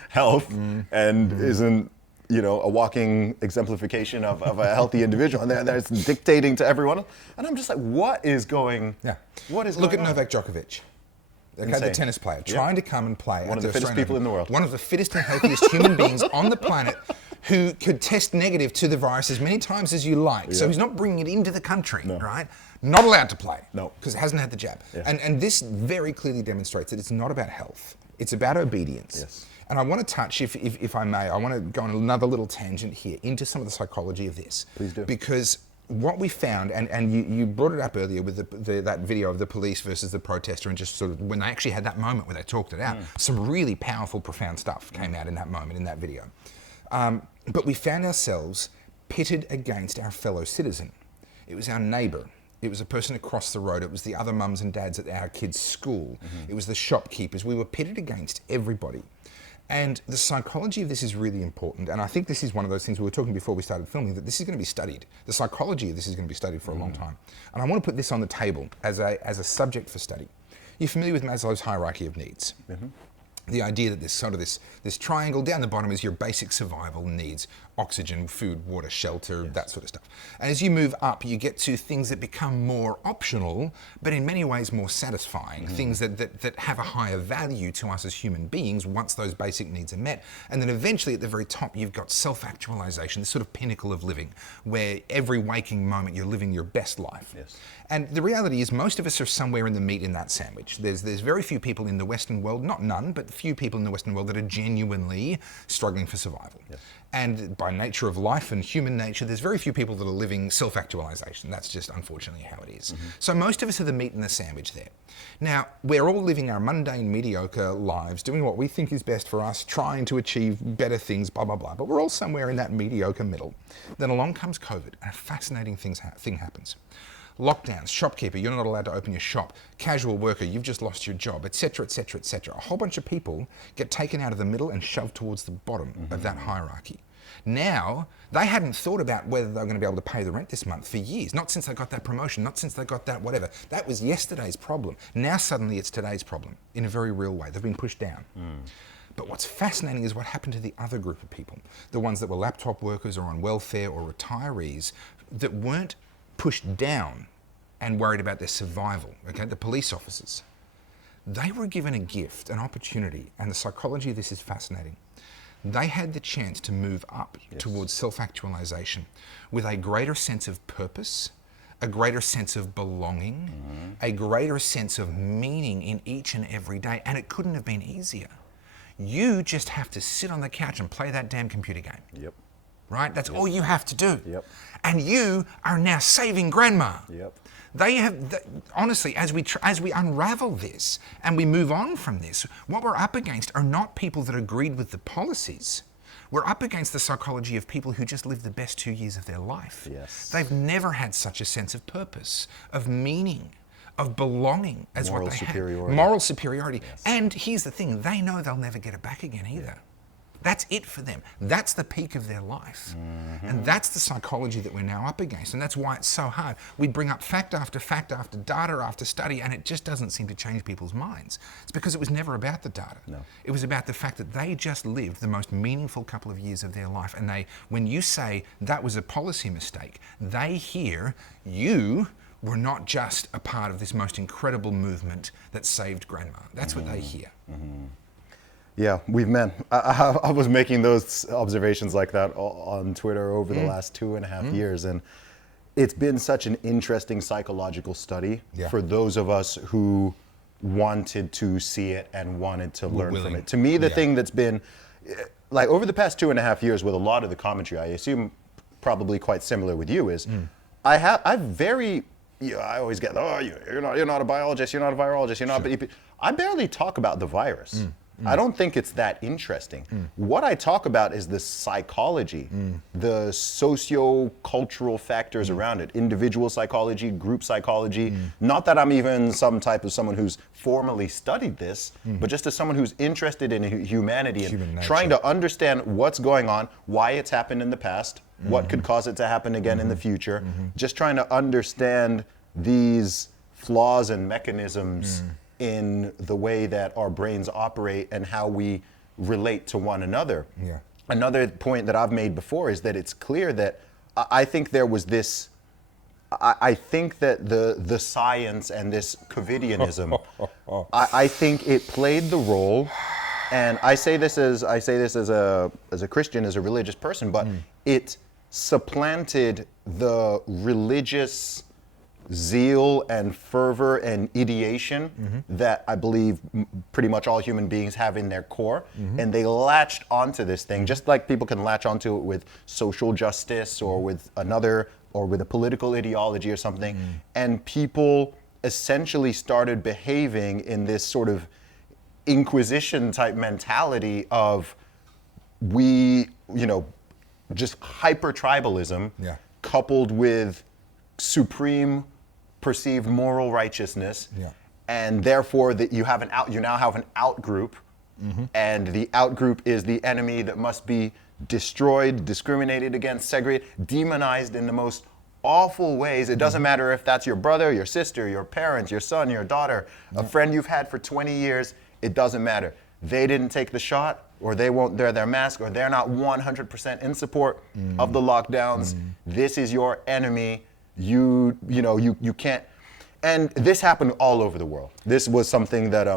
health and isn't, a walking exemplification of a healthy individual, and they're dictating to everyone. And I'm just like, what is going on? Look at Novak Djokovic. Okay, the Insane. tennis player, trying to come and play. One of the fittest Australian people Open. in the world. One of the fittest and healthiest human beings on the planet, who could test negative to the virus as many times as you like. So he's not bringing it into the country, right? Not allowed to play. No. Because it hasn't had the jab. Yeah. And this very clearly demonstrates that it's not about health. It's about obedience. Yes. And I want to touch, if I may, I want to go on another little tangent here into some of the psychology of this. Please do. Because what we found, and you brought it up earlier with that video of the police versus the protester, and just sort of when they actually had that moment where they talked it out, some really powerful, profound stuff came out in that moment, in that video. But we found ourselves pitted against our fellow citizen. It was our neighbour. It was a person across the road. It was the other mums and dads at our kids' school. It was the shopkeepers. We were pitted against everybody. And the psychology of this is really important. And I think this is one of those things we were talking before we started filming, that this is going to be studied. The psychology of this is going to be studied for a long time. And I want to put this on the table as a subject for study. You're familiar with Maslow's hierarchy of needs? The idea that there's sort of this triangle down the bottom is your basic survival needs: oxygen, food, water, shelter, that sort of stuff. And as you move up, you get to things that become more optional, but in many ways more satisfying, things that have a higher value to us as human beings once those basic needs are met. And then eventually at the very top, you've got self-actualization, this sort of pinnacle of living, where every waking moment you're living your best life. Yes. And the reality is most of us are somewhere in the meat in that sandwich. There's very few people in the Western world, not none, but few people in the Western world that are genuinely struggling for survival. Yes. And by nature of life and human nature, there's very few people that are living self-actualization. That's just unfortunately how it is. So most of us are the meat in the sandwich there. Now, we're all living our mundane, mediocre lives, doing what we think is best for us, trying to achieve better things, blah, blah, blah. But we're all somewhere in that mediocre middle. Then along comes COVID, and a fascinating thing happens. Lockdowns, shopkeeper, you're not allowed to open your shop, casual worker, you've just lost your job, etc., etc., etc. A whole bunch of people get taken out of the middle and shoved towards the bottom of that hierarchy. Now, they hadn't thought about whether they were going to be able to pay the rent this month for years. Not since they got that promotion, not since they got that whatever. That was yesterday's problem. Now suddenly it's today's problem in a very real way. They've been pushed down. But what's fascinating is what happened to the other group of people, the ones that were laptop workers or on welfare or retirees that weren't pushed down and worried about their survival, okay? The police officers. They were given a gift, an opportunity, and the psychology of this is fascinating. They had the chance to move up towards self-actualization with a greater sense of purpose, a greater sense of belonging, a greater sense of meaning in each and every day, and it couldn't have been easier. You just have to sit on the couch and play that damn computer game. Yep. Right? That's all you have to do. Yep. And you are now saving grandma. Yep. They have, honestly, as we unravel this and we move on from this, what we're up against are not people that agreed with the policies. We're up against the psychology of people who just lived the best 2 years of their life. Yes. They've never had such a sense of purpose, of meaning, of belonging as Moral what they superiority. had. Moral superiority. Yes. And here's the thing, they know they'll never get it back again either. That's it for them. That's the peak of their life. And that's the psychology that we're now up against. And that's why it's so hard. We bring up fact after data after study, and it just doesn't seem to change people's minds. It's because it was never about the data. No. It was about the fact that they just lived the most meaningful couple of years of their life. And when you say that was a policy mistake, they hear you were not just a part of this most incredible movement that saved grandma. That's what they hear. Yeah, I was making those observations like that on Twitter over the last 2.5 years, and it's been such an interesting psychological study for those of us who wanted to see it and wanted to learn from it. To me, the thing that's been, like over the past 2.5 years with a lot of the commentary, I assume probably quite similar with you, is I always get, you're not a biologist, you're not a virologist, you're not, but I barely talk about the virus. I don't think it's that interesting. What I talk about is the psychology, the socio-cultural factors around it, individual psychology, group psychology. Not that I'm even some type of someone who's formally studied this, but just as someone who's interested in humanity and trying to understand what's going on, why it's happened in the past, what could cause it to happen again in the future, just trying to understand these flaws and mechanisms in the way that our brains operate and how we relate to one another. Yeah. Another point that I've made before is that it's clear that I think there was this, I think that the science and this COVIDianism, I think it played the role, and I say this as a Christian, as a religious person, but it supplanted the religious zeal and fervor and ideation that I believe pretty much all human beings have in their core, and they latched onto this thing just like people can latch onto it with social justice or with a political ideology or something, and people essentially started behaving in this sort of Inquisition type mentality of just hyper tribalism coupled with supreme perceived moral righteousness, and therefore that you now have an out group, and the out group is the enemy that must be destroyed, discriminated against, segregated, demonized in the most awful ways. It doesn't matter if that's your brother, your sister, your parents, your son, your daughter, a friend you've had for 20 years. It doesn't matter. They didn't take the shot, or they won't wear their mask, or they're not 100% in support of the lockdowns. This is your enemy. You can't. And this happened all over the world. This was something that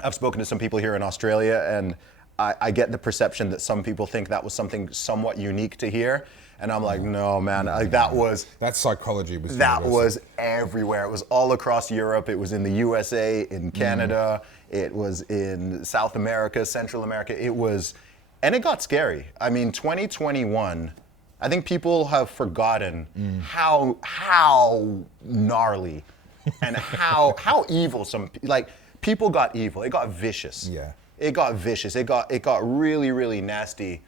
I've spoken to some people here in Australia, and I get the perception that some people think that was something somewhat unique to here. And I'm like, no, man, that psychology was was everywhere. It was all across Europe. It was in the USA, in Canada. It was in South America, Central America. And it got scary. I mean, 2021, I think people have forgotten how gnarly and how evil people got evil. It got vicious. Yeah. It got vicious. It got really, really nasty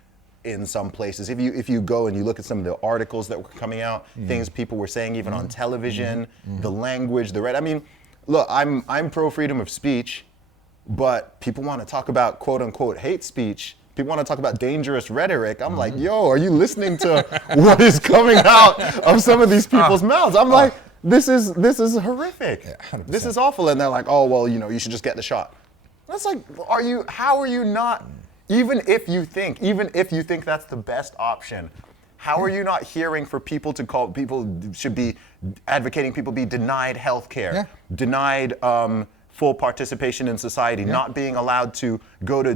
in some places. If you go and you look at some of the articles that were coming out, things people were saying even on television, the language, I mean, look, I'm pro freedom of speech, but people want to talk about quote unquote hate speech people want to talk about dangerous rhetoric. I'm like, yo, are you listening to what is coming out of some of these people's mouths? I'm like, this is horrific. Yeah, 100%. This is awful. And they're like, oh, well, you should just get the shot. That's like, how are you not, even if you think that's the best option, how are you not hearing for people should be advocating people be denied health care, denied full participation in society, not being allowed to go to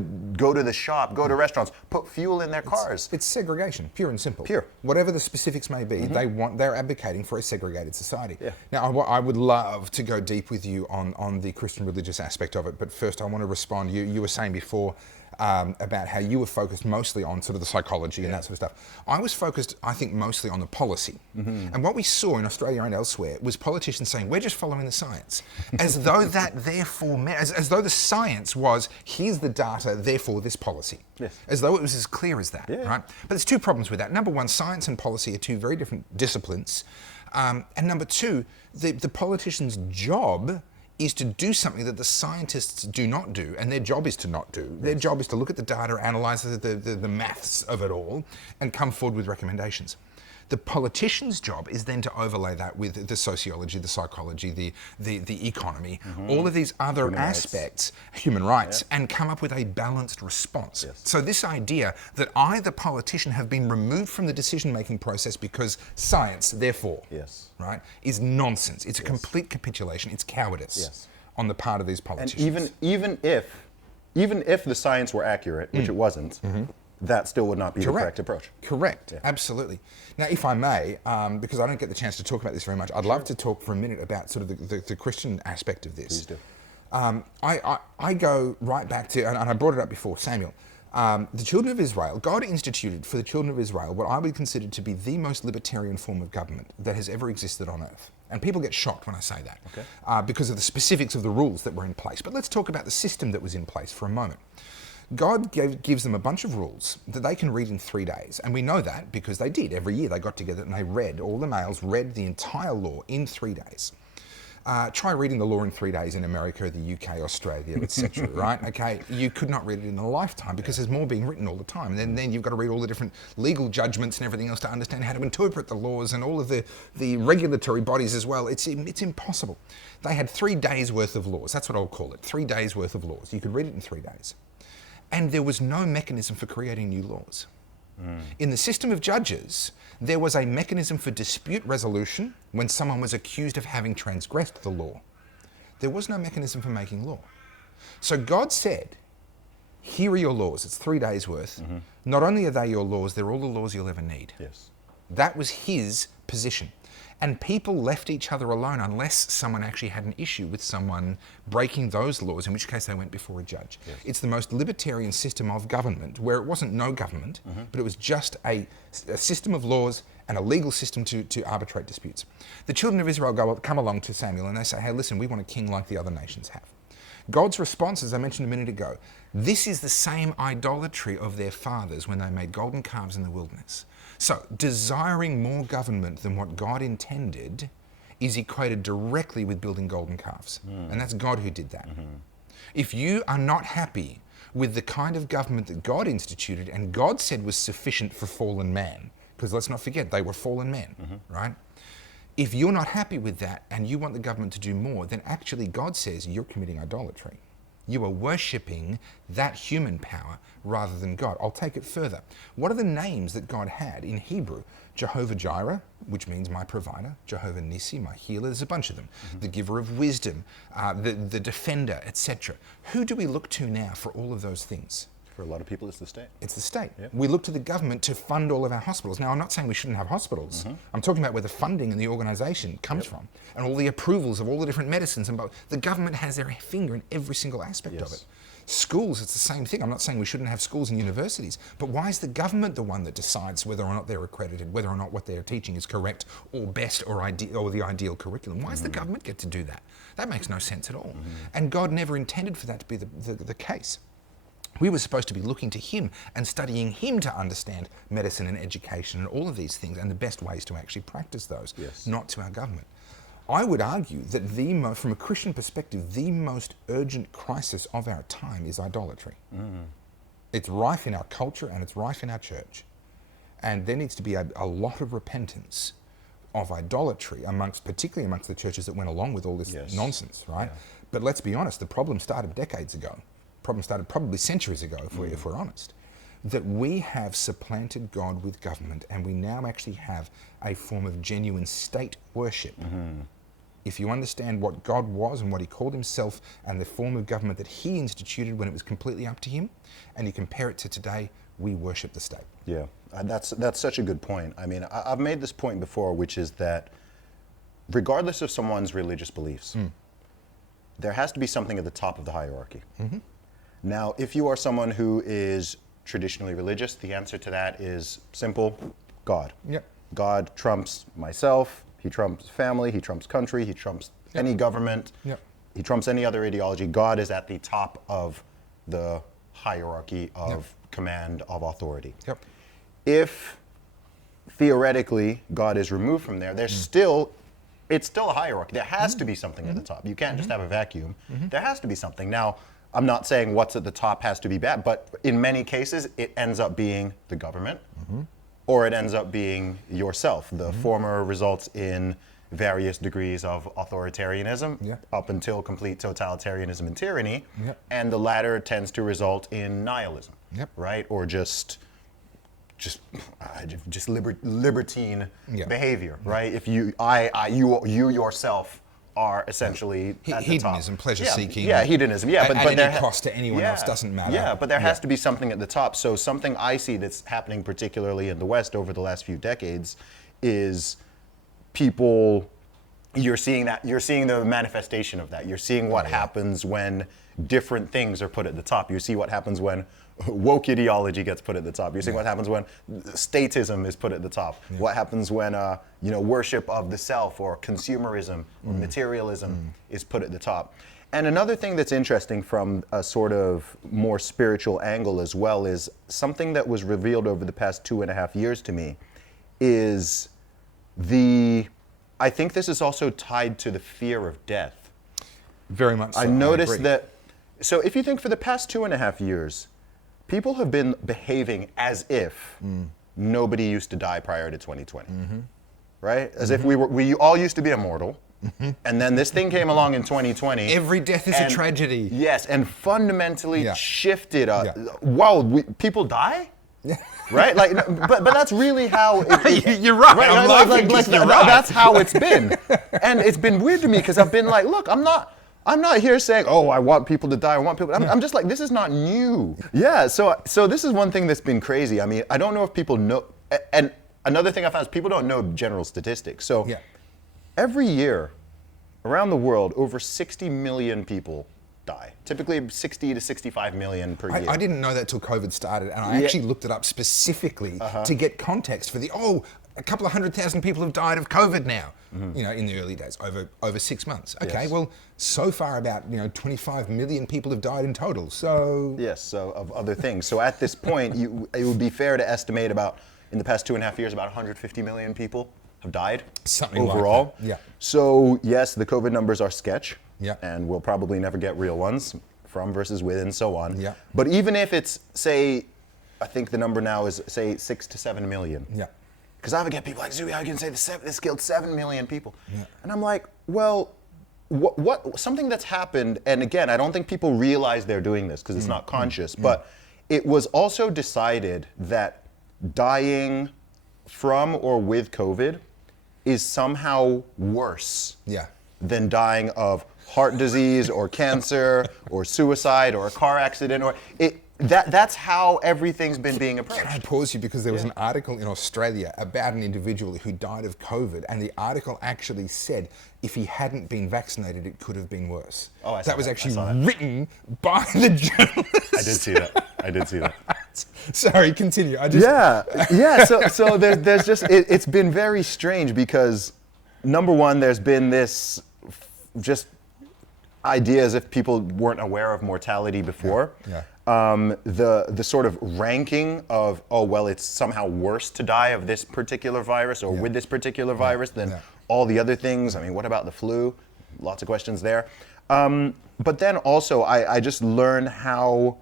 the shop, go to restaurants, put fuel in their cars. It's segregation, pure and simple. Pure. Whatever the specifics may be, they're advocating for a segregated society. Yeah. Now, I would love to go deep with you on the Christian religious aspect of it, but first I want to respond. You were saying before about how you were focused mostly on sort of the psychology and that sort of stuff. I was focused, I think, mostly on the policy. And what we saw in Australia and elsewhere was politicians saying, we're just following the science. As though that therefore meant, as though the science was, here's the data, therefore this policy. Yes. As though it was as clear as that, right? But there's two problems with that. Number one, science and policy are two very different disciplines. And number two, the politician's job is to do something that the scientists do not do, and their job is to not do. Their job is to look at the data, analyse the maths of it all, and come forward with recommendations. The politician's job is then to overlay that with the sociology, the psychology, the economy, all of these other aspects, human rights, and come up with a balanced response. Yes. So this idea that I, the politician, have been removed from the decision-making process because science, therefore, right, is nonsense. It's a complete capitulation. It's cowardice on the part of these politicians. And even if the science were accurate, which it wasn't, that still would not be the correct approach. Correct, absolutely. Now, if I may, because I don't get the chance to talk about this very much, I'd love to talk for a minute about sort of the Christian aspect of this. Please do. I go right back to, and I brought it up before, Samuel. The children of Israel, God instituted for the children of Israel what I would consider to be the most libertarian form of government that has ever existed on earth. And people get shocked when I say that because of the specifics of the rules that were in place. But let's talk about the system that was in place for a moment. God gives them a bunch of rules that they can read in 3 days. And we know that because they did. Every year they got together and they read, all the males read the entire law in 3 days. Try reading the law in 3 days in America, the UK, Australia, etc. Right? Okay, you could not read it in a lifetime because there's more being written all the time. And then you've got to read all the different legal judgments and everything else to understand how to interpret the laws and all of the regulatory bodies as well. It's impossible. They had 3 days worth of laws. That's what I'll call it. 3 days worth of laws. You could read it in 3 days. And there was no mechanism for creating new laws. In the system of judges, there was a mechanism for dispute resolution when someone was accused of having transgressed the law. There was no mechanism for making law. So God said, here are your laws. It's 3 days worth. Not only are they your laws, they're all the laws you'll ever need. Yes. That was his position. And people left each other alone unless someone actually had an issue with someone breaking those laws, in which case they went before a judge. Yes. It's the most libertarian system of government, where it wasn't no government, but it was just a system of laws and a legal system to arbitrate disputes. The children of Israel come along to Samuel and they say, hey, listen, we want a king like the other nations have. God's response, as I mentioned a minute ago, this is the same idolatry of their fathers when they made golden calves in the wilderness. So, desiring more government than what God intended is equated directly with building golden calves. And that's God who did that. If you are not happy with the kind of government that God instituted and God said was sufficient for fallen man, because let's not forget, they were fallen men, right? If you're not happy with that and you want the government to do more, then actually God says you're committing idolatry. You are worshipping that human power rather than God. I'll take it further. What are the names that God had in Hebrew? Jehovah Jireh, which means my provider. Jehovah Nissi, my healer. There's a bunch of them. The giver of wisdom, the defender, etc. Who do we look to now for all of those things? For a lot of people, it's the state. It's the state. Yep. We look to the government to fund all of our hospitals. Now, I'm not saying we shouldn't have hospitals. I'm talking about where the funding and the organisation comes from, and all the approvals of all the different medicines. And the government has their finger in every single aspect of it. Schools, it's the same thing. I'm not saying we shouldn't have schools and universities, but why is the government the one that decides whether or not they're accredited, whether or not what they're teaching is correct or best or the ideal curriculum? Why does the government get to do that? That makes no sense at all. And God never intended for that to be the case. We were supposed to be looking to him and studying him to understand medicine and education and all of these things and the best ways to actually practice those, not to our government. I would argue that from a Christian perspective, the most urgent crisis of our time is idolatry. It's rife in our culture and it's rife in our church. And there needs to be a lot of repentance of idolatry particularly amongst the churches that went along with all this nonsense, right? Yeah. But let's be honest, the problem started decades ago. The problem started probably centuries ago, if we're honest. That we have supplanted God with government, and we now actually have a form of genuine state worship. If you understand what God was and what he called himself and the form of government that he instituted when it was completely up to him, and you compare it to today, we worship the state. Yeah, that's such a good point. I mean, I've made this point before, which is that regardless of someone's religious beliefs, there has to be something at the top of the hierarchy. Now, if you are someone who is traditionally religious, the answer to that is simple: God. Yep. God trumps myself, he trumps family, he trumps country, he trumps any government, Yep. he trumps any other ideology. God is at the top of the hierarchy of command, of authority. Yep. If theoretically God is removed from there, there's still, it's still a hierarchy. There has to be something at the top. You can't just have a vacuum. There has to be something. Now, I'm not saying what's at the top has to be bad, but in many cases, it ends up being the government, or it ends up being yourself. The former results in various degrees of authoritarianism up until complete totalitarianism and tyranny, and the latter tends to result in nihilism, right? Or just libertine behavior, right? If you yourself are essentially at the top. Hedonism, pleasure-seeking. Yeah, hedonism. Yeah, at any cost to anyone else doesn't matter. Yeah, but there has to be something at the top. So something I see that's happening particularly in the West over the last few decades is people. You're seeing the manifestation of that. You're seeing what happens when different things are put at the top. You see what happens when woke ideology gets put at the top. You see what happens when statism is put at the top. What happens when worship of the self or consumerism or materialism is put at the top. And another thing that's interesting from a sort of more spiritual angle as well is something that was revealed over the past 2.5 years to me is I think this is also tied to the fear of death. Very much so. I noticed that, so if you think for the past 2.5 years, people have been behaving as if nobody used to die prior to 2020, right? As if we all used to be immortal, and then this thing came along in 2020. Every death is a tragedy. Yes, and fundamentally shifted. Wow, people die? Right? Like, but that's really how you're right. I'm laughing like, you're right. That's how it's been. And it's been weird to me because I've been like, look, I'm not here saying, oh, I want people to die. I want people. I'm just like, this is not new. Yeah. So this is one thing that's been crazy. I mean, I don't know if people know. And another thing I found is people don't know general statistics. So every year around the world, over 60 million people die. Typically 60 to 65 million per year. I didn't know that till COVID started, and I actually looked it up specifically to get context for a couple of 100,000 people have died of COVID now, in the early days, over 6 months. Okay, well, so far about 25 million people have died in total, so... Yes, so of other things. So at this point, it would be fair to estimate about, in the past 2.5 years, about 150 million people have died overall. Like that. Yeah. So yes, the COVID numbers are sketch. Yeah. And we'll probably never get real ones from versus with and so on. Yeah. But even if it's, say, I think the number now is, say, 6 to 7 million. Yeah. Because I would get people like, Zooey, how can you say this killed 7 million people? Yeah. And I'm like, well, what something that's happened, and again, I don't think people realize they're doing this because it's not conscious, but it was also decided that dying from or with COVID is somehow worse than dying of heart disease or cancer or suicide or a car accident or that's how everything's been being approached. Can I pause you because there was an article in Australia about an individual who died of COVID, and the article actually said if he hadn't been vaccinated, it could have been worse. Oh, that was actually written by the journalist. I did see that. Sorry, continue. So there's just it's been very strange because number one, there's been this just idea as if people weren't aware of mortality before. The sort of ranking of, oh, well, it's somehow worse to die of this particular virus or with this particular virus than all the other things. I mean, what about the flu? Lots of questions there. But then also, I just learned how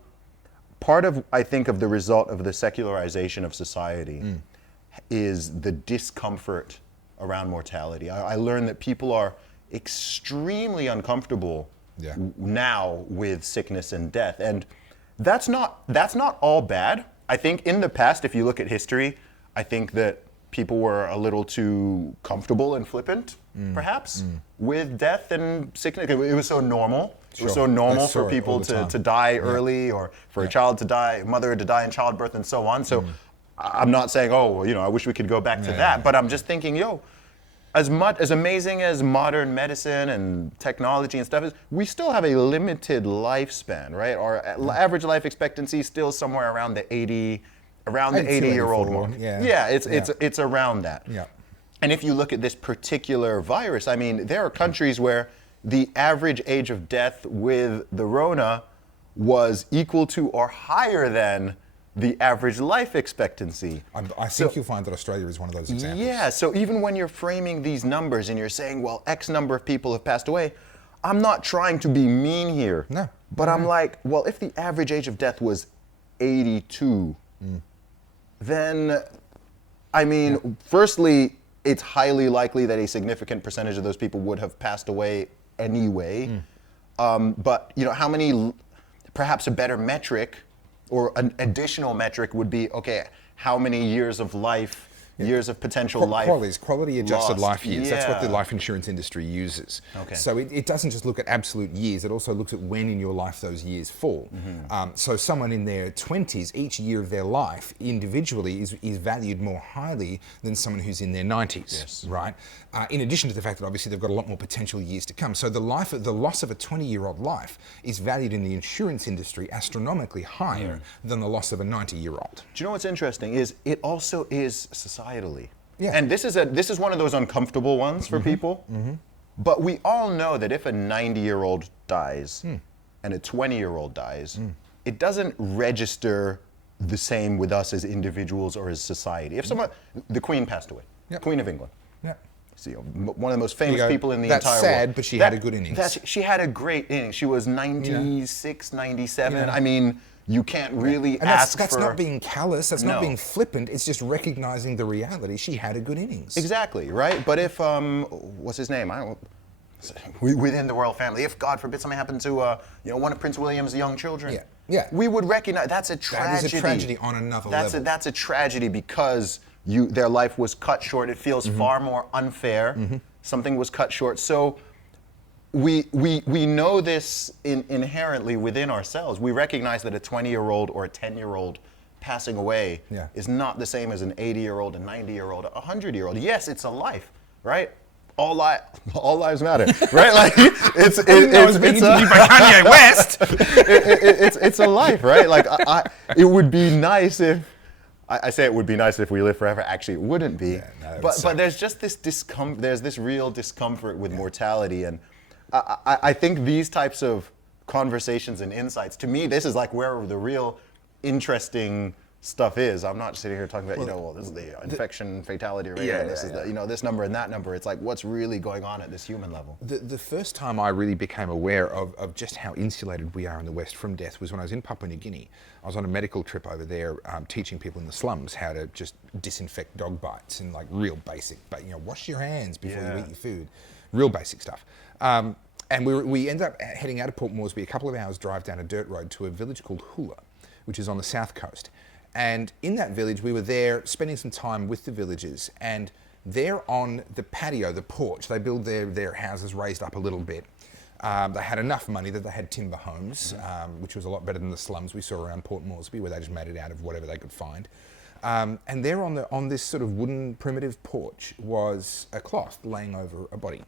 part of, I think, of the result of the secularization of society is the discomfort around mortality. I learned that people are extremely uncomfortable Yeah. now with sickness and death, and that's not all bad. I think in the past, if you look at history, I think that people were a little too comfortable and flippant, perhaps, with death and sickness. It was so normal. It was so Sure. normal They saw for it people all the time. to die early, or for a child to die, a mother to die in childbirth, and so on. So I'm not saying, oh, well, I wish we could go back to that, but I'm just thinking, as amazing as modern medicine and technology and stuff is, we still have a limited lifespan, right? Our average life expectancy is still somewhere around the 80-year-old 82, mark. 84, yeah. Yeah, it's around that. Yeah. And if you look at this particular virus, I mean, there are countries where the average age of death with the Rona was equal to or higher than the average life expectancy. I think you'll find that Australia is one of those examples. Yeah, so even when you're framing these numbers and you're saying, well, X number of people have passed away, I'm not trying to be mean here. No. But I'm like, well, if the average age of death was 82, then, I mean, firstly, it's highly likely that a significant percentage of those people would have passed away anyway. But, how many, perhaps a better metric or an additional metric would be, okay, how many years of life, years of potential life. Quality adjusted lost. life years. That's what the Yeah. life insurance industry uses. Okay. So it doesn't just look at absolute years, it also looks at when in your life those years fall. So someone in their 20s, each year of their life individually is valued more highly than someone who's in their 90s, Yes. right? In addition to the fact that obviously they've got a lot more potential years to come. So the loss of a 20-year-old life is valued in the insurance industry astronomically higher than the loss of a 90-year-old. Do you know what's interesting is it also is societally. Yeah. And this is one of those uncomfortable ones for people. But we all know that if a 90-year-old dies and a 20-year-old dies, it doesn't register the same with us as individuals or as society. If the Queen passed away, Yep. Queen of England. Yeah. So, one of the most famous go, people in the "That's entire sad, world. but she had a good innings." She had a great innings. She was 96, 97. I mean, you can't really And ask that's for... not being callous, that's not No. being flippant, it's just recognizing the reality. She had a good innings. Exactly, right? But if, what's his name? I don't within the royal family, if God forbid something happened to, one of Prince William's young children, Yeah. we would recognize that's a tragedy. That is a tragedy on another level. That's a tragedy because their life was cut short. It feels far more unfair. Something was cut short. So we know this inherently within ourselves. We recognize that a 20-year-old or a 10-year-old passing away is not the same as an 80-year-old, a 90-year-old, a 100-year-old. Yes, it's a life, right? All lives matter, right? Like it's interviewed by Kanye West. it's a life, right? Like it would be nice if I say it would be nice if we live forever. Actually, it wouldn't be. But there's just this discomfort. There's this real discomfort with mortality, and I think these types of conversations and insights, to me, this is like where the real interesting stuff is. I'm not sitting here talking about, this is the infection fatality rate, and this is the, this number and that number. It's like, what's really going on at this human level? The first time I really became aware of just how insulated we are in the West from death was when I was in Papua New Guinea. I was on a medical trip over there teaching people in the slums how to just disinfect dog bites and like real basic, wash your hands before you eat your food. Real basic stuff. And we ended up heading out of Port Moresby, a couple of hours drive down a dirt road to a village called Hula, which is on the south coast. And in that village, we were there spending some time with the villagers, and there on the patio, the porch, they build their houses raised up a little bit. They had enough money that they had timber homes, which was a lot better than the slums we saw around Port Moresby, where they just made it out of whatever they could find. And there on this sort of wooden primitive porch was a cloth laying over a body.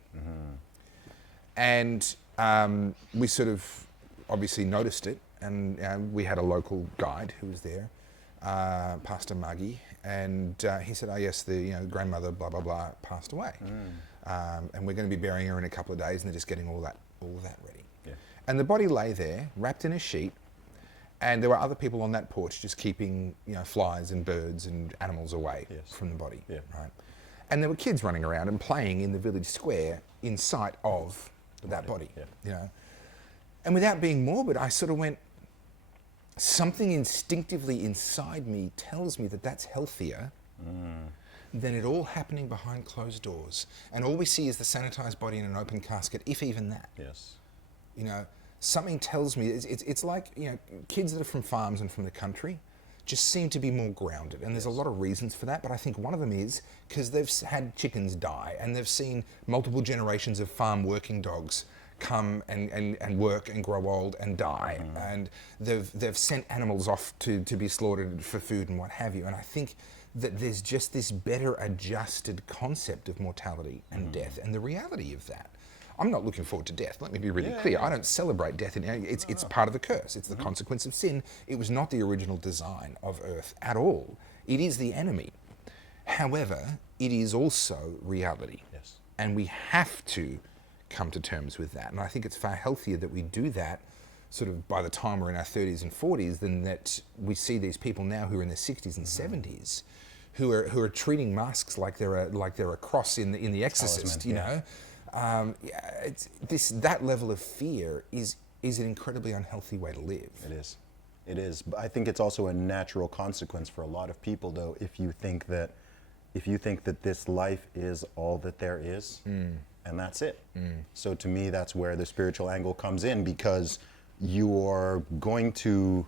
And we sort of obviously noticed it, and we had a local guide who was there. Pastor Muggy, and he said, "Oh yes, the grandmother, blah blah blah, passed away, and we're going to be burying her in a couple of days, and they're just getting all that ready." Yeah. And the body lay there, wrapped in a sheet, and there were other people on that porch just keeping flies and birds and animals away from the body, right? And there were kids running around and playing in the village square in sight of that body, And without being morbid, I sort of went, something instinctively inside me tells me that that's healthier than it all happening behind closed doors. And all we see is the sanitized body in an open casket, if even that. Yes. You know, something tells me, it's like, you know, kids that are from farms and from the country just seem to be more grounded. And there's a lot of reasons for that, but I think one of them is because they've had chickens die and they've seen multiple generations of farm working dogs come and work and grow old and die. And they've sent animals off to be slaughtered for food and what have you. And I think that there's just this better adjusted concept of mortality and death and the reality of that. I'm not looking forward to death. Let me be really clear. I don't celebrate death. It's part of the curse. It's the consequence of sin. It was not the original design of Earth at all. It is the enemy. However, it is also reality. Yes. And we have to come to terms with that. And I think it's far healthier that we do that sort of by the time we're in our 30s and 40s than that we see these people now who are in their 60s and 70s who are treating masks like they're a cross in the Exorcist, you know. That level of fear is an incredibly unhealthy way to live. It is. It is. But I think it's also a natural consequence for a lot of people, though, if you think that this life is all that there is, and that's it. So to me, that's where the spiritual angle comes in, because you're going to,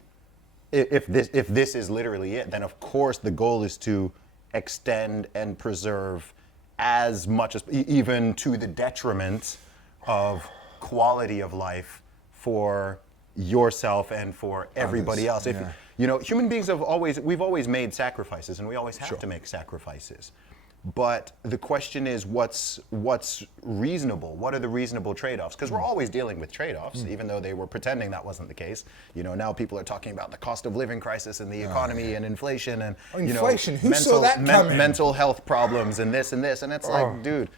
if this is literally it, then of course the goal is to extend and preserve as much as, even to the detriment of quality of life for yourself and for everybody else. If you know, human beings we've always made sacrifices, and we always have to make sacrifices. But the question is, what's reasonable? What are the reasonable trade-offs? Because we're always dealing with trade-offs, even though they were pretending that wasn't the case. You know, now people are talking about the cost of living crisis and the economy and inflation and inflation. You know, Who saw that coming? Mental health problems and this, and it's like, dude,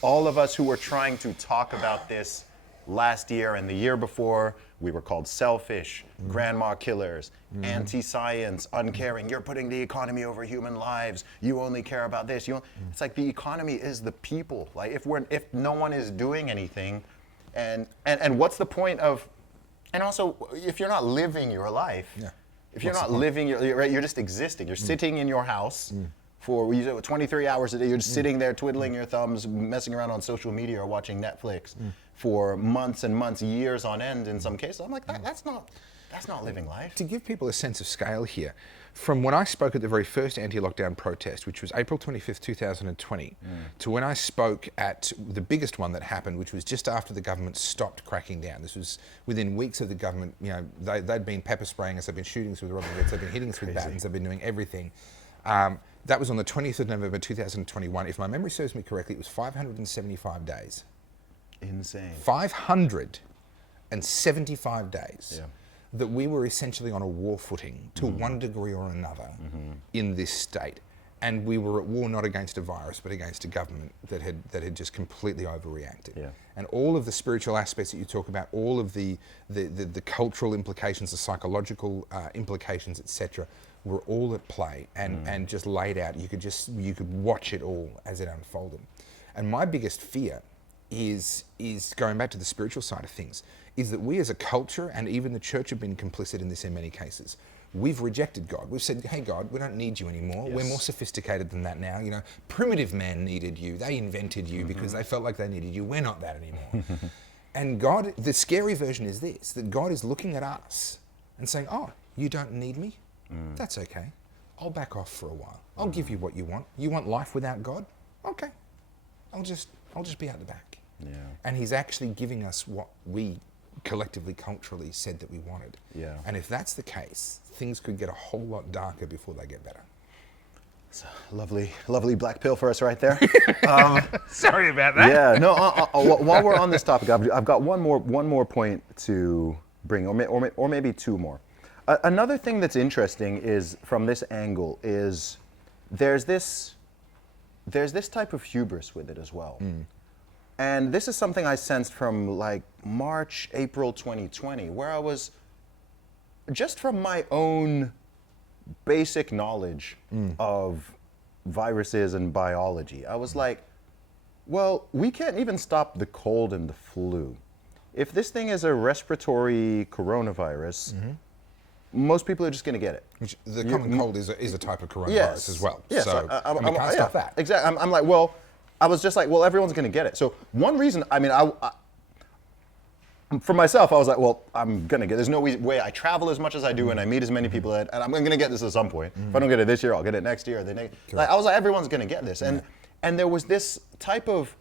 all of us who were trying to talk about this last year and the year before, we were called selfish, grandma killers, anti-science, uncaring. You're putting the economy over human lives. You only care about this. It's like the economy is the people. Like if no one is doing anything, and what's the point of? And also, if you're not living your life, if you're not living you're just existing. You're sitting in your house. For 23 hours a day, you're just sitting there twiddling your thumbs, messing around on social media or watching Netflix for months and months, years on end in some cases. I'm like, that's not living life. To give people a sense of scale here, from when I spoke at the very first anti-lockdown protest, which was April 25th, 2020, to when I spoke at the biggest one that happened, which was just after the government stopped cracking down. This was within weeks of the government, you know, they'd been pepper spraying us, they'd been shooting us with rubber bullets, they'd been hitting us with batons, they'd been doing everything. That was on the 20th of November 2021. If my memory serves me correctly, it was 575 days. Insane. 575 days that we were essentially on a war footing to one degree or another in this state. And we were at war not against a virus, but against a government that had just completely overreacted. Yeah. And all of the spiritual aspects that you talk about, all of the cultural implications, the psychological implications, etc., were all at play and just laid out. You could watch it all as it unfolded. And my biggest fear is going back to the spiritual side of things, is that we as a culture and even the church have been complicit in this in many cases. We've rejected God. We've said, hey God, we don't need you anymore. Yes. We're more sophisticated than that now. You know, primitive man needed you. They invented you because they felt like they needed you. We're not that anymore. And God, the scary version is this, that God is looking at us and saying, oh, you don't need me? That's okay. I'll back off for a while. I'll give you what you want. You want life without God? Okay. I'll just be out the back. Yeah. And he's actually giving us what we collectively, culturally said that we wanted. Yeah. And if that's the case, things could get a whole lot darker before they get better. It's a lovely black pill for us right there. Sorry about that. Yeah. No. While we're on this topic, I've got one more point to bring, or maybe two more. Another thing that's interesting is from this angle is there's this type of hubris with it as well. And this is something I sensed from like March, April 2020, where I was, just from my own basic knowledge of viruses and biology, I was like, well, we can't even stop the cold and the flu. If this thing is a respiratory coronavirus, most people are just going to get it. Which the common cold is a type of coronavirus Yes. as well. Yes. So and we can't stop that. Exactly. I'm like, well, I was just like, well, everyone's going to get it. So one reason, I mean, I for myself, I was like, well, I'm going to get it. There's no way I travel as much as I do and I meet as many people, and I'm going to get this at some point. If I don't get it this year, I'll get it next year. Like, I was like, everyone's going to get this. And there was this type of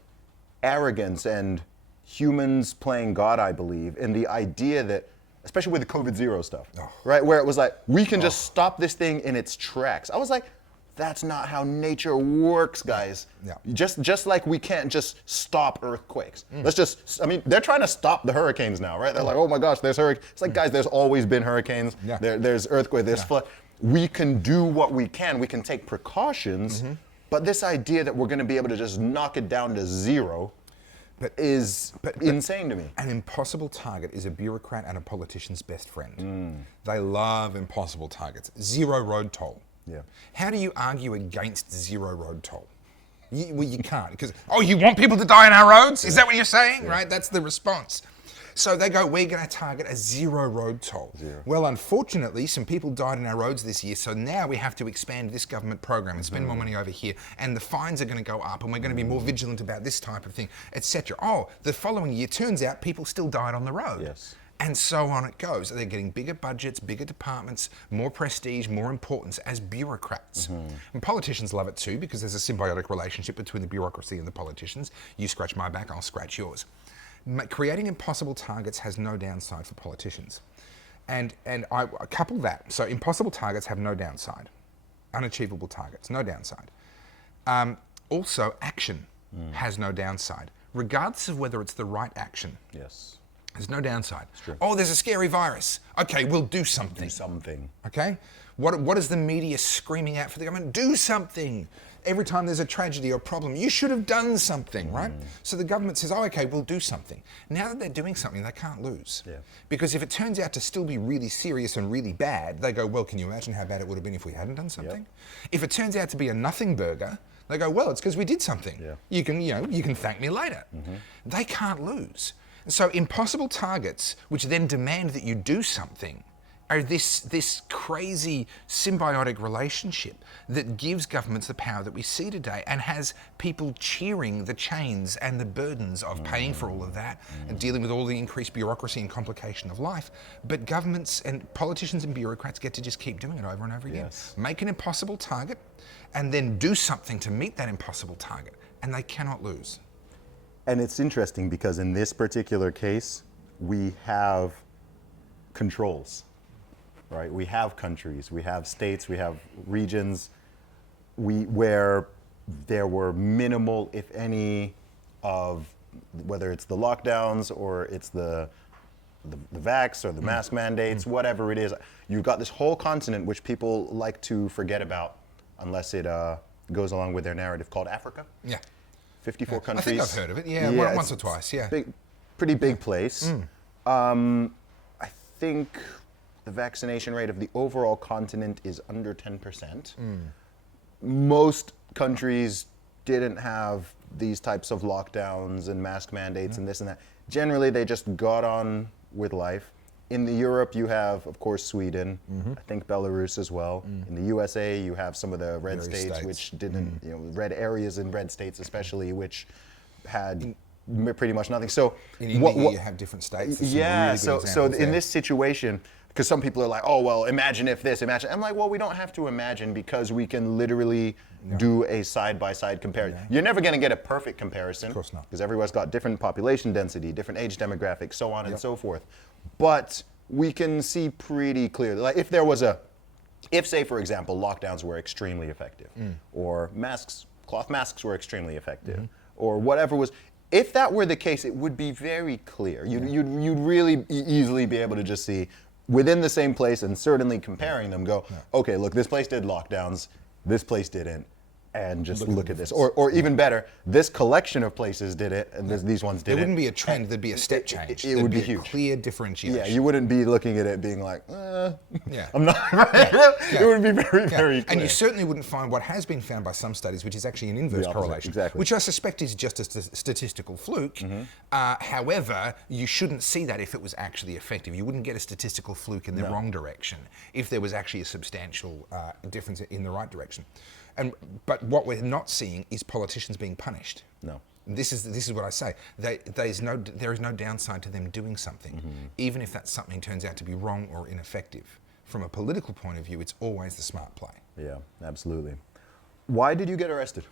arrogance and humans playing God, I believe, in the idea that, especially with the COVID-0 stuff, right? Where it was like, we can just stop this thing in its tracks. I was like, that's not how nature works, guys. Yeah. Just like we can't just stop earthquakes. Let's just, I mean, they're trying to stop the hurricanes now, right? They're like, oh my gosh, there's hurricanes. It's like, guys, there's always been hurricanes. Yeah. There's earthquake, there's flood. We can do what we can. We can take precautions, but this idea that we're going to be able to just knock it down to zero is insane to me. An impossible target is a bureaucrat and a politician's best friend. They love impossible targets. Zero road toll. Yeah. How do you argue against zero road toll? You can't, because, oh, you want people to die on our roads? Is that what you're saying? Right? That's the response. So they go, we're going to target a zero road toll. Well, unfortunately, some people died on our roads this year, so now we have to expand this government program and spend more money over here, and the fines are going to go up, and we're going to be more vigilant about this type of thing, etc. Oh, the following year, turns out people still died on the road. Yes. And so on it goes. They're getting bigger budgets, bigger departments, more prestige, more importance as bureaucrats. And politicians love it too, because there's a symbiotic relationship between the bureaucracy and the politicians. You scratch my back, I'll scratch yours. Creating impossible targets has no downside for politicians. And I couple that. So impossible targets have no downside. Unachievable targets, no downside. Also, action has no downside, regardless of whether it's the right action. Yes. There's no downside. Oh, there's a scary virus. Okay, we'll do something. Do something. Okay? What is the media screaming out for the government? Do something. Every time there's a tragedy or problem, you should have done something, right? So the government says, oh, okay, we'll do something. Now that they're doing something, they can't lose. Yeah. Because if it turns out to still be really serious and really bad, they go, well, can you imagine how bad it would have been if we hadn't done something? If it turns out to be a nothing burger, they go, well, it's because we did something. Yeah. You can thank me later. They can't lose. So impossible targets, which then demand that you do something, are this crazy symbiotic relationship that gives governments the power that we see today and has people cheering the chains and the burdens of paying for all of that and dealing with all the increased bureaucracy and complication of life. But governments and politicians and bureaucrats get to just keep doing it over and over again. Yes. Make an impossible target and then do something to meet that impossible target, and they cannot lose. And it's interesting because in this particular case, we have controls, right? We have countries, we have states, we have regions where there were minimal, if any, of whether it's the lockdowns or it's the vax or the mask mandates, whatever it is. You've got this whole continent which people like to forget about unless it goes along with their narrative, called Africa. Yeah. 54 countries. I think I've heard of it. Yeah, once or twice. Yeah. Pretty big place. I think the vaccination rate of the overall continent is under 10%. Most countries didn't have these types of lockdowns and mask mandates and this and that. Generally, they just got on with life. In the Europe, you have, of course, Sweden. I think Belarus as well. In the USA, you have some of the red states, which didn't, red areas in red states especially, which had pretty much nothing. So in India, you have different states. Yeah, so in this situation, because some people are like, oh, well, imagine if this, imagine. I'm like, well, we don't have to imagine because we can literally do a side-by-side comparison. You're never going to get a perfect comparison. Of course not. Because everyone's got different population density, different age demographics, so on and so forth. But we can see pretty clearly, like if say, for example, lockdowns were extremely effective, or cloth masks were extremely effective, or whatever was, if that were the case, it would be very clear. You'd really easily be able to just see within the same place and certainly comparing them, go, okay, look, this place did lockdowns, this place didn't. and just look at this. Or even better, this collection of places did it, and these ones did it. There wouldn't be a trend, there'd be a step change. It would be a huge. Clear differentiation. Yeah, you wouldn't be looking at it being like, Yeah. I'm not right. It would be very, very clear. And you certainly wouldn't find what has been found by some studies, which is actually an inverse opposite, correlation, exactly. which I suspect is just a statistical fluke. However, you shouldn't see that if it was actually effective. You wouldn't get a statistical fluke in the wrong direction if there was actually a substantial difference in the right direction. But what we're not seeing is politicians being punished. No. This is what I say. There is no downside to them doing something, even if that something turns out to be wrong or ineffective. From a political point of view, it's always the smart play. Yeah, absolutely. Why did you get arrested?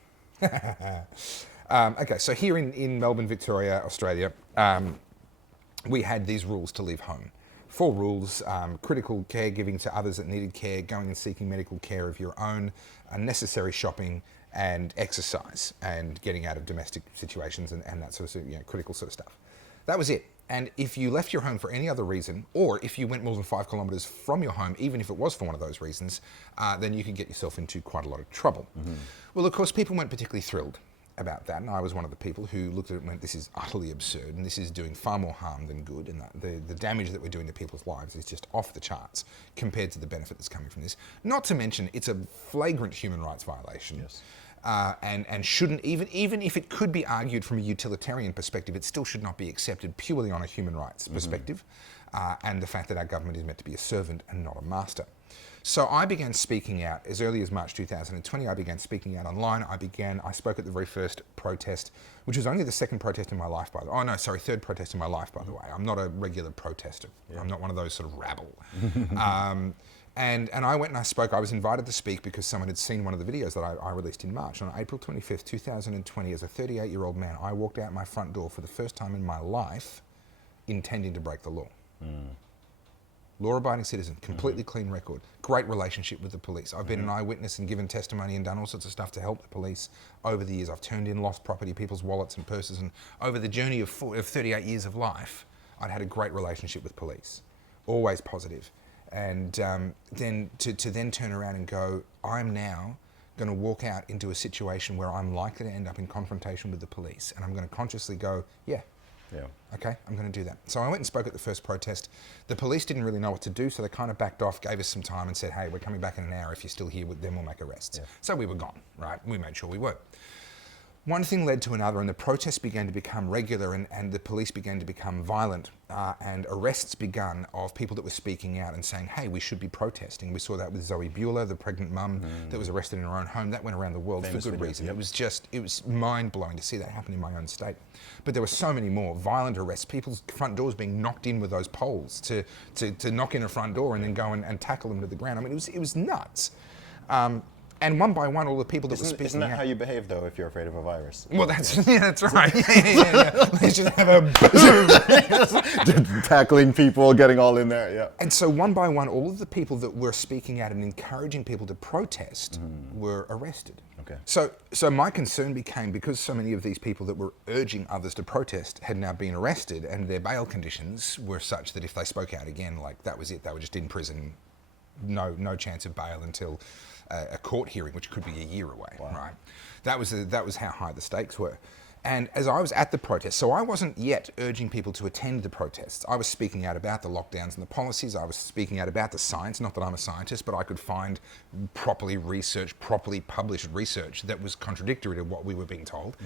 Okay, so here in Melbourne, Victoria, Australia, we had these rules to leave home. 4 rules: critical caregiving to others that needed care, going and seeking medical care of your own, unnecessary shopping, and exercise, and getting out of domestic situations and that sort of critical sort of stuff. That was it. And if you left your home for any other reason, or if you went more than 5 kilometres from your home, even if it was for one of those reasons, then you could get yourself into quite a lot of trouble. Well, of course, people weren't particularly thrilled about that, and I was one of the people who looked at it and went, this is utterly absurd, and this is doing far more harm than good, and the damage that we're doing to people's lives is just off the charts compared to the benefit that's coming from this. Not to mention, it's a flagrant human rights violation. Yes. And shouldn't, even if it could be argued from a utilitarian perspective, it still should not be accepted purely on a human rights perspective, and the fact that our government is meant to be a servant and not a master. So I began speaking out as early as March 2020. I began speaking out online. I spoke at the very first protest, which was only the second protest in my life, by the way. Oh no, sorry, third protest in my life, by the way. I'm not a regular protester. Yeah. I'm not one of those sort of rabble. And I went and I spoke. I was invited to speak because someone had seen one of the videos that I released in March. On April 25th, 2020, as a 38-year-old man, I walked out my front door for the first time in my life intending to break the law. Law-abiding citizen, completely clean record, great relationship with the police. I've been an eyewitness and given testimony and done all sorts of stuff to help the police over the years. I've turned in lost property, people's wallets and purses, and over the journey of 38 years of life, I'd had a great relationship with police, always positive. And then to then turn around and go, I'm now going to walk out into a situation where I'm likely to end up in confrontation with the police, and I'm going to consciously go, yeah. Okay, I'm going to do that. So I went and spoke at the first protest. The police didn't really know what to do, so they kind of backed off, gave us some time and said, hey, we're coming back in an hour. If you're still here, then we'll make arrests. Yeah. So we were gone, right? We made sure we were. One thing led to another, and the protests began to become regular, and the police began to become violent, and arrests began of people that were speaking out and saying, hey, we should be protesting. We saw that with Zoe Bueller, the pregnant mum that was arrested in her own home. That went around the world for good reason. Yep. It was mind-blowing to see that happen in my own state. But there were so many more violent arrests, people's front doors being knocked in with those poles to knock in a front door and then go and tackle them to the ground. I mean, it was nuts. And one by one, all the people that were speaking Isn't that how you behave, though, if you're afraid of a virus? Well, that's right. Yeah. Let's just have a tackling people, getting all in there, yeah. And so one by one, all of the people that were speaking out and encouraging people to protest were arrested. Okay. So my concern became, because so many of these people that were urging others to protest had now been arrested, and their bail conditions were such that if they spoke out again, like that was it, they were just in prison, no chance of bail until a court hearing, which could be a year away, right? That was how high the stakes were. And as I was at the protest, so I wasn't yet urging people to attend the protests. I was speaking out about the lockdowns and the policies. I was speaking out about the science. Not that I'm a scientist, but I could find properly researched, properly published research that was contradictory to what we were being told.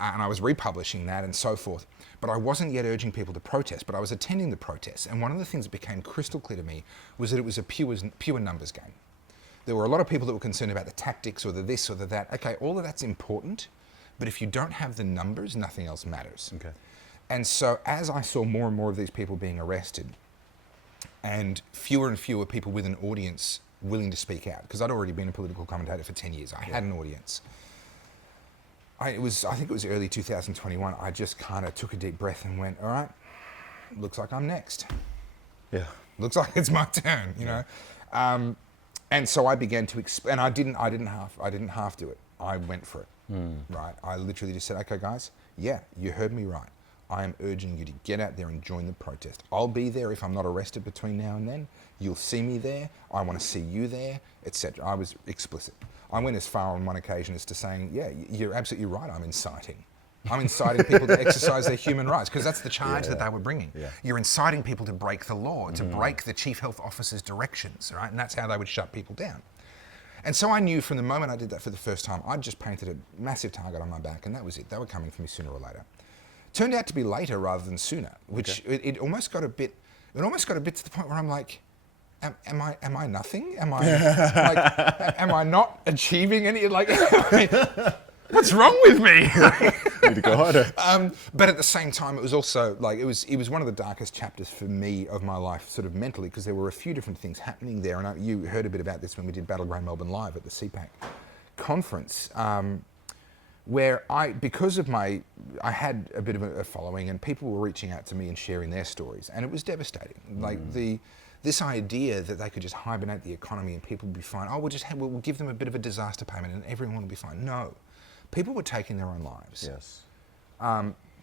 And I was republishing that and so forth. But I wasn't yet urging people to protest, but I was attending the protests. And one of the things that became crystal clear to me was that it was a pure numbers game. There were a lot of people that were concerned about the tactics or the this or the that. Okay, all of that's important, but if you don't have the numbers, nothing else matters. Okay. And so as I saw more and more of these people being arrested, and fewer people with an audience willing to speak out, because I'd already been a political commentator for 10 years. I had an audience. I think it was early 2021, I just kind of took a deep breath and went, all right, looks like I'm next. Yeah. Looks like it's my turn, you know. And so I began to and I didn't half do it. I went for it. Right. I literally just said, okay, guys, yeah, you heard me right. I am urging you to get out there and join the protest. I'll be there if I'm not arrested between now and then. You'll see me there. I want to see you there, etc. I was explicit. I went as far on one occasion as to saying, yeah, you're absolutely right, I'm inciting. I'm inciting people to exercise their human rights, because that's the charge that they were bringing. Yeah. You're inciting people to break the law, to break the chief health officer's directions, right? And that's how they would shut people down. And so I knew from the moment I did that for the first time, I'd just painted a massive target on my back, and that was it. They were coming for me sooner or later. Turned out to be later rather than sooner, which it almost got a bit. It almost got a bit to the point where I'm like, am I nothing? Am I not achieving any? Like, what's wrong with me? Need to go harder. But at the same time, it was also like it was one of the darkest chapters for me of my life, sort of mentally, because there were a few different things happening there, and you heard a bit about this when we did Battleground Melbourne live at the CPAC conference, where because of I had a bit of a following, and people were reaching out to me and sharing their stories, and it was devastating. Like this idea that they could just hibernate the economy and people would be fine. Oh, we'll give them a bit of a disaster payment and everyone will be fine. No. People were taking their own lives. Yes.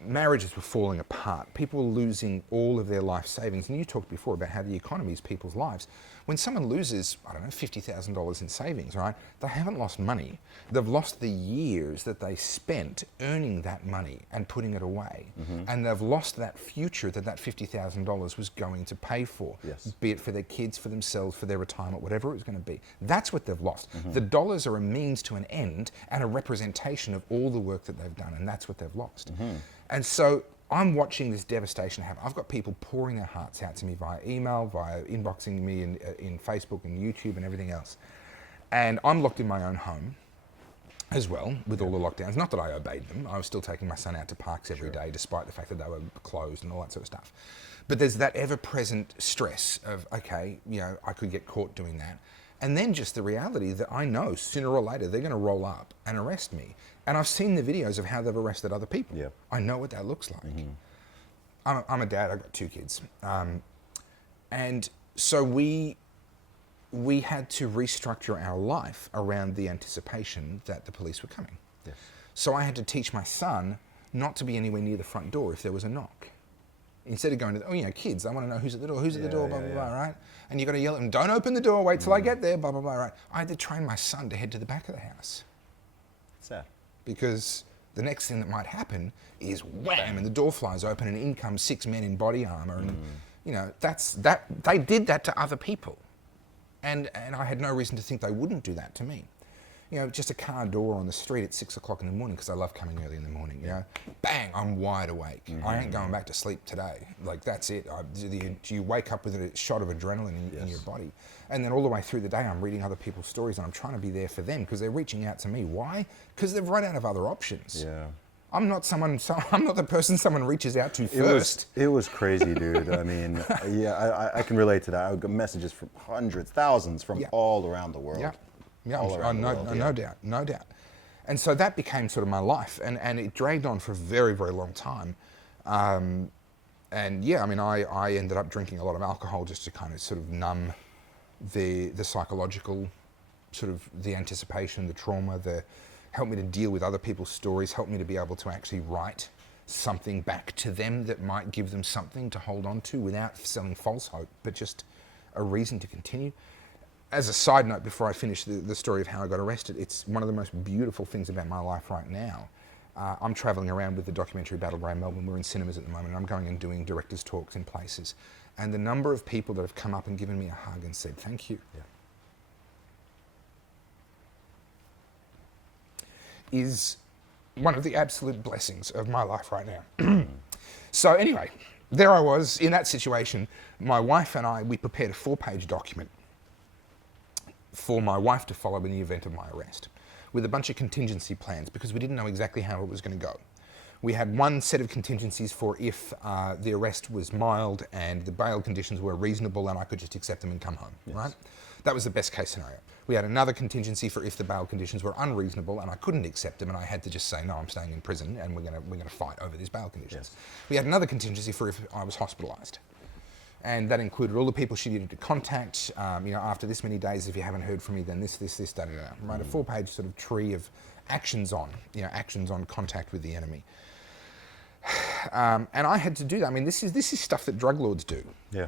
Marriages were falling apart. People were losing all of their life savings. And you talked before about how the economy is people's lives. When someone loses, I don't know, $50,000 in savings, right? They haven't lost money. They've lost the years that they spent earning that money and putting it away. And they've lost that future that $50,000 was going to pay for. Yes. Be it for their kids, for themselves, for their retirement, whatever it was going to be. That's what they've lost. The dollars are a means to an end and a representation of all the work that they've done, and that's what they've lost. And so I'm watching this devastation happen. I've got people pouring their hearts out to me via email, via inboxing me in Facebook and YouTube and everything else. And I'm locked in my own home as well with all the lockdowns. Not that I obeyed them. I was still taking my son out to parks every day, despite the fact that they were closed and all that sort of stuff. But there's that ever-present stress of, okay, I could get caught doing that. And then just the reality that I know sooner or later they're going to roll up and arrest me. And I've seen the videos of how they've arrested other people. Yeah. I know what that looks like. I'm a dad, I've got 2 kids. And so we had to restructure our life around the anticipation that the police were coming. Yes. So I had to teach my son not to be anywhere near the front door if there was a knock. Instead of going to, kids, I want to know who's at the door, who's at the door, blah, blah, blah, right? And you've got to yell at them, don't open the door, wait till I get there, blah, blah, blah, right? I had to train my son to head to the back of the house. Sad. Because the next thing that might happen is wham, and the door flies open and in come 6 men in body armour. And, they did that to other people. And I had no reason to think they wouldn't do that to me. Just a car door on the street at 6 o'clock in the morning, because I love coming early in the morning, bang, I'm wide awake. I ain't going back to sleep today. Like, that's it. You wake up with a shot of adrenaline in your body. And then all the way through the day, I'm reading other people's stories and I'm trying to be there for them because they're reaching out to me. Why? Because they've run out of other options. Yeah. I'm not the person someone reaches out to first. It was crazy, dude. I mean, I can relate to that. I got messages from hundreds, thousands from all around the world. Yeah, all around the world, no doubt. And so that became sort of my life, and it dragged on for a very, very long time. And yeah, I mean, I ended up drinking a lot of alcohol just to kind of sort of numb the psychological, sort of the anticipation, the trauma, help me to deal with other people's stories, help me to be able to actually write something back to them that might give them something to hold on to without selling false hope, but just a reason to continue. As a side note, before I finish the story of how I got arrested, it's one of the most beautiful things about my life right now. I'm travelling around with the documentary Battleground Melbourne. We're in cinemas at the moment, and I'm going and doing directors' talks in places. And the number of people that have come up and given me a hug and said, thank you, is one of the absolute blessings of my life right now. So anyway, there I was in that situation. My wife and I, we prepared a 4-page document for my wife to follow in the event of my arrest, with a bunch of contingency plans, because we didn't know exactly how it was going to go. We had one set of contingencies for if the arrest was mild and the bail conditions were reasonable and I could just accept them and come home, right? That was the best case scenario. We had another contingency for if the bail conditions were unreasonable and I couldn't accept them and I had to just say, no, I'm staying in prison and we're going to fight over these bail conditions. We had another contingency for if I was hospitalised. And that included all the people she needed to contact. After this many days, if you haven't heard from me, then this, da, da, da. Right, a 4-page sort of tree of actions on contact with the enemy. And I had to do that. I mean, this is stuff that drug lords do. Yeah.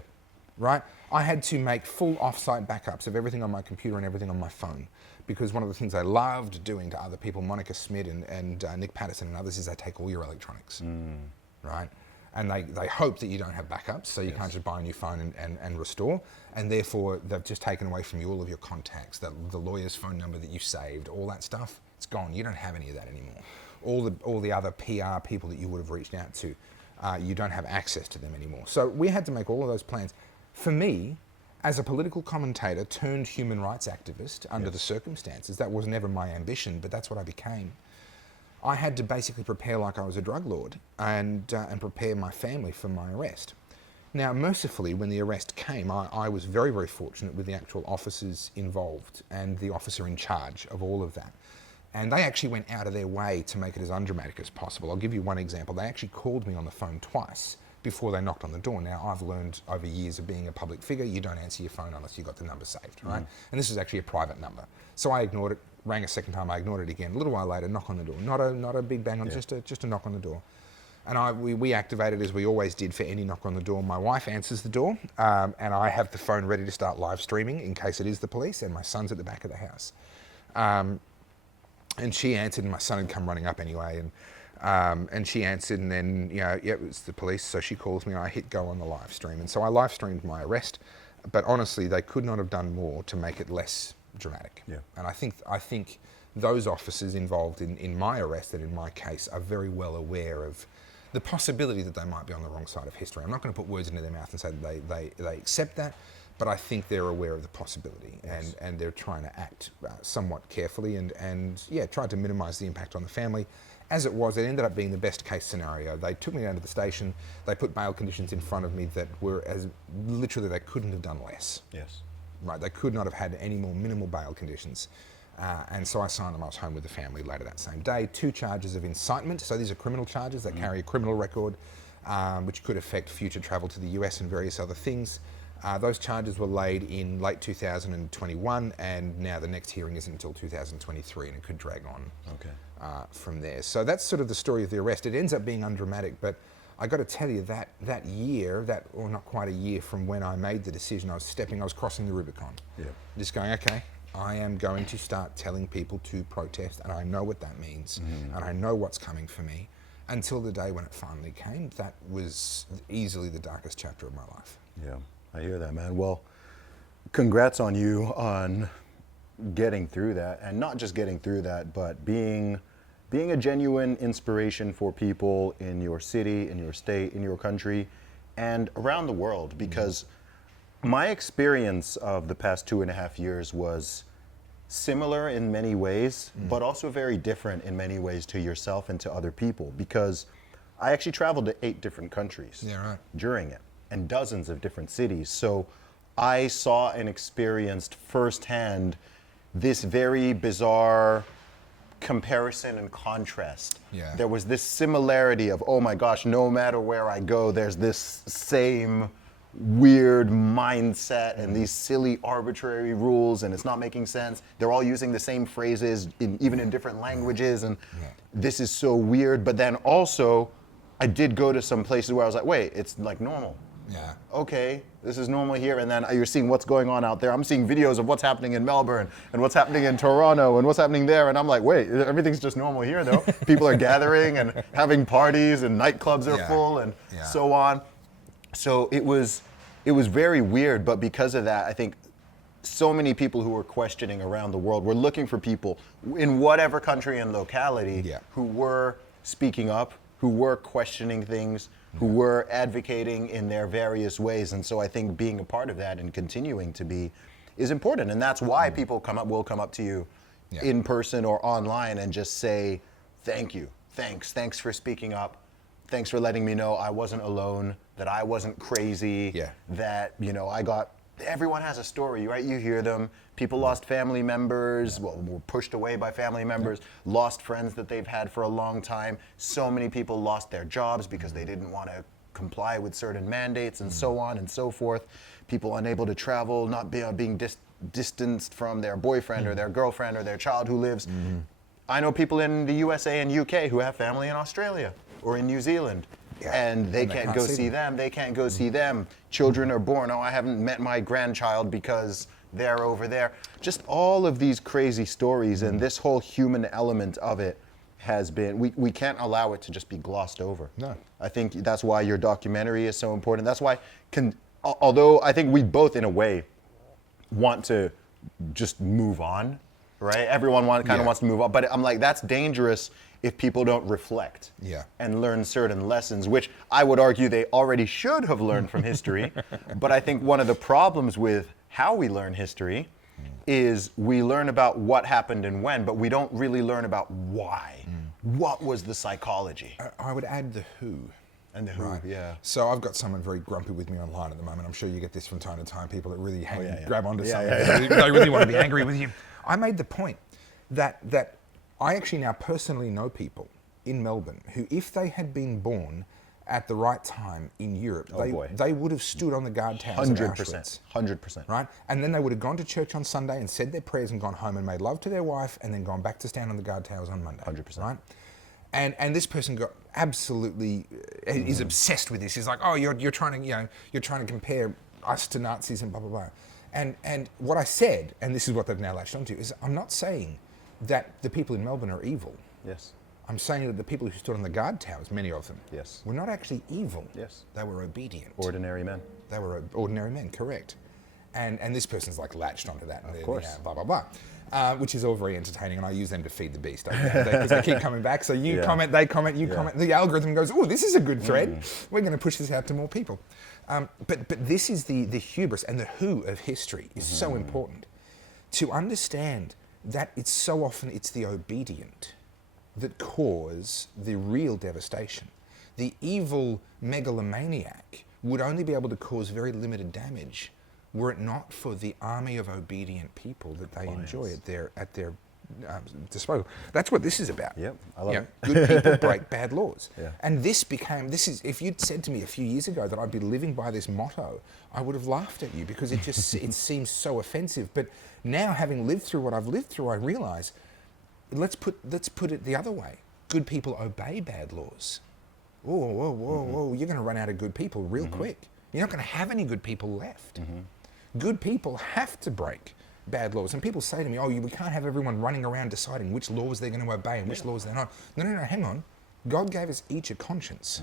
Right? I had to make full off-site backups of everything on my computer and everything on my phone, because one of the things I loved doing to other people, Monica Schmidt and Nick Patterson and others, is they take all your electronics, right? And they hope that you don't have backups, so you can't just buy a new phone and restore. And therefore, they've just taken away from you all of your contacts, the lawyer's phone number that you saved, all that stuff, it's gone. You don't have any of that anymore. All the other PR people that you would have reached out to, you don't have access to them anymore. So we had to make all of those plans. For me, as a political commentator turned human rights activist under the circumstances, that was never my ambition, but that's what I became. I had to basically prepare like I was a drug lord and prepare my family for my arrest. Now, mercifully, when the arrest came, I was very, very fortunate with the actual officers involved and the officer in charge of all of that. And they actually went out of their way to make it as undramatic as possible. I'll give you one example. They actually called me on the phone twice before they knocked on the door. Now, I've learned over years of being a public figure, you don't answer your phone unless you've got the number saved, right? And this is actually a private number. So I ignored it, rang a second time, I ignored it again. A little while later, knock on the door. Not a big bang on, just a knock on the door. And we activated as we always did for any knock on the door. My wife answers the door, and I have the phone ready to start live streaming in case it is the police, and my son's at the back of the house. And she answered, and my son had come running up anyway, and she answered, and then, it was the police, so she calls me, and I hit go on the live stream. And so I live streamed my arrest, but honestly, they could not have done more to make it less dramatic. Yeah. And I think those officers involved in my arrest and in my case are very well aware of the possibility that they might be on the wrong side of history. I'm not going to put words into their mouth and say that they accept that, but I think they're aware of the possibility, and they're trying to act somewhat carefully and try to minimise the impact on the family. As it was, it ended up being the best case scenario. They took me down to the station, they put bail conditions in front of me that were literally they couldn't have done less. Yes. Right, they could not have had any more minimal bail conditions. And so I signed them. I was home with the family later that same day. 2 charges of incitement. So these are criminal charges that carry a criminal record, which could affect future travel to the US and various other things. Those charges were laid in late 2021, and now the next hearing isn't until 2023, and it could drag on from there. So that's sort of the story of the arrest. It ends up being undramatic, but I got to tell you that year, or not quite a year from when I made the decision, I was crossing the Rubicon. Yeah. Just going, okay, I am going to start telling people to protest, and I know what that means, and I know what's coming for me. Until the day when it finally came, that was easily the darkest chapter of my life. Yeah, I hear that, man. Well, congrats on you on getting through that, and not just getting through that, but being a genuine inspiration for people in your city, in your state, in your country, and around the world. Because my experience of the past 2.5 years was similar in many ways, but also very different in many ways to yourself and to other people. Because I actually traveled to 8 different countries during it, and dozens of different cities. So I saw and experienced firsthand this very bizarre comparison and contrast. Yeah. There was this similarity of, oh my gosh, no matter where I go, there's this same weird mindset and these silly arbitrary rules, and it's not making sense. They're all using the same phrases even in different languages, and this is so weird. But then also, I did go to some places where I was like, wait, it's like normal. Yeah. Okay, this is normal here, and then you're seeing what's going on out there. I'm seeing videos of what's happening in Melbourne and what's happening in Toronto and what's happening there, and I'm like, wait, everything's just normal here though. People are gathering and having parties, and nightclubs are full, and so on. So it was very weird, but because of that, I think so many people who were questioning around the world were looking for people in whatever country and locality who were speaking up, who were questioning things, who were advocating in their various ways. And so I think being a part of that and continuing to be is important. And that's why people will come up to you in person or online and just say, thank you, thanks for speaking up. Thanks for letting me know I wasn't alone, that I wasn't crazy, that, everyone has a story, right? You hear them. People lost family members, were pushed away by family members, lost friends that they've had for a long time. So many people lost their jobs because they didn't want to comply with certain mandates, and so on and so forth. People unable to travel, not being distanced from their boyfriend or their girlfriend or their child who lives. I know people in the USA and UK who have family in Australia or in New Zealand. and they can't go see them. They can't go see them. Children are born. Oh, I haven't met my grandchild because they're over there. Just all of these crazy stories, and this whole human element of it has been, we can't allow it to just be glossed over. No. I think that's why your documentary is so important. That's why, although I think we both, in a way, want to just move on, right? Everyone kind of wants to move on, but I'm like, that's dangerous if people don't reflect and learn certain lessons, which I would argue they already should have learned from history. But I think one of the problems with how we learn history is we learn about what happened and when, but we don't really learn about why. What was the psychology? I would add the who. And the who, yeah. So I've got someone very grumpy with me online at the moment. I'm sure you get this from time to time, people that really grab onto something. They really want to be angry with you. I made the point that I actually now personally know people in Melbourne who, if they had been born at the right time in Europe, they would have stood on the guard towers of Auschwitz. 100%. Right? And then they would have gone to church on Sunday and said their prayers and gone home and made love to their wife and then gone back to stand on the guard towers on Monday. 100%. Right? And this person got absolutely is obsessed with this. He's like, oh, you're trying to compare us to Nazis and blah blah blah. And what I said, and this is what they've now latched onto, is I'm not saying that the people in Melbourne are evil. Yes. I'm saying that the people who stood on the guard towers, many of them, were not actually evil. Yes. They were obedient. Ordinary men. They were ordinary men, correct. And this person's like latched onto that. Of course. Blah, blah, blah. Which is all very entertaining, and I use them to feed the beast. Because they keep coming back. So you comment, they comment, you comment. The algorithm goes, oh, this is a good thread. We're going to push this out to more people. But this is the hubris and the who of history is so important. To understand that so often it's the obedient that cause the real devastation. The evil megalomaniac would only be able to cause very limited damage were it not for the army of obedient people that they enjoy at their disposal. That's what this is about. Yep, I love it. Good people break bad laws. Yeah. And if you'd said to me a few years ago that I'd be living by this motto, I would have laughed at you because it seems so offensive. But now, having lived through what I've lived through, I realise, let's put it the other way. Good people obey bad laws. Whoa, you're going to run out of good people real quick. You're not going to have any good people left. Good people have to break bad laws. And people say to me, we can't have everyone running around deciding which laws they're going to obey and which laws they're not. No, hang on. God gave us each a conscience.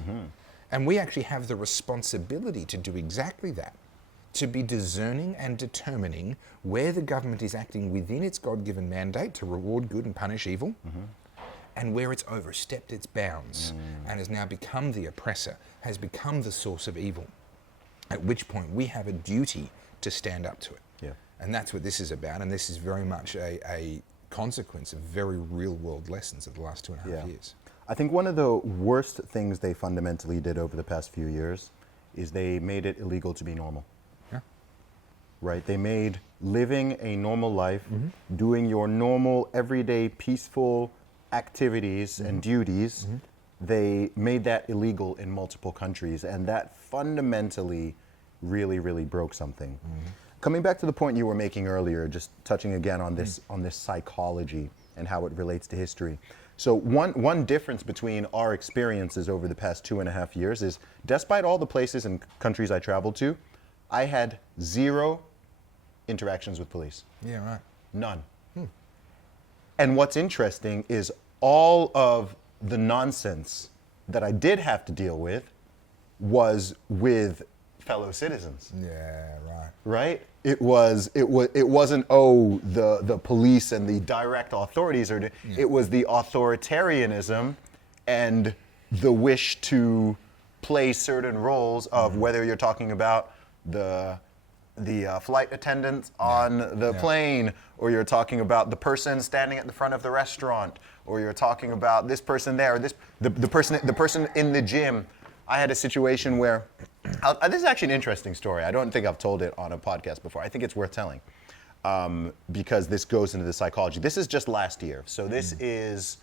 And we actually have the responsibility to do exactly that, to be discerning and determining where the government is acting within its God-given mandate to reward good and punish evil, and where it's overstepped its bounds and has now become the oppressor, has become the source of evil, at which point we have a duty to stand up to it. Yeah. And that's what this is about, and this is very much a consequence of very real-world lessons of the last 2.5 years. I think one of the worst things they fundamentally did over the past few years is they made it illegal to be normal. Right? They made living a normal life, doing your normal, everyday, peaceful activities and duties, they made that illegal in multiple countries. And that fundamentally really, really broke something. Coming back to the point you were making earlier, just touching again on this psychology and how it relates to history. So one difference between our experiences over the past 2.5 years is, despite all the places and countries I traveled to, I had zero interactions with police. Yeah, right. None. And what's interesting is all of the nonsense that I did have to deal with was with fellow citizens. Yeah, right. Right? It wasn't the police and the direct authorities it was the authoritarianism and the wish to play certain roles of whether you're talking about the flight attendants on the plane, or you're talking about the person standing at the front of the restaurant, or you're talking about this person there, or the person in the gym. I had a situation where this is actually an interesting story. I don't think I've told it on a podcast before. I think it's worth telling because this goes into the psychology. This is just last year, so this is,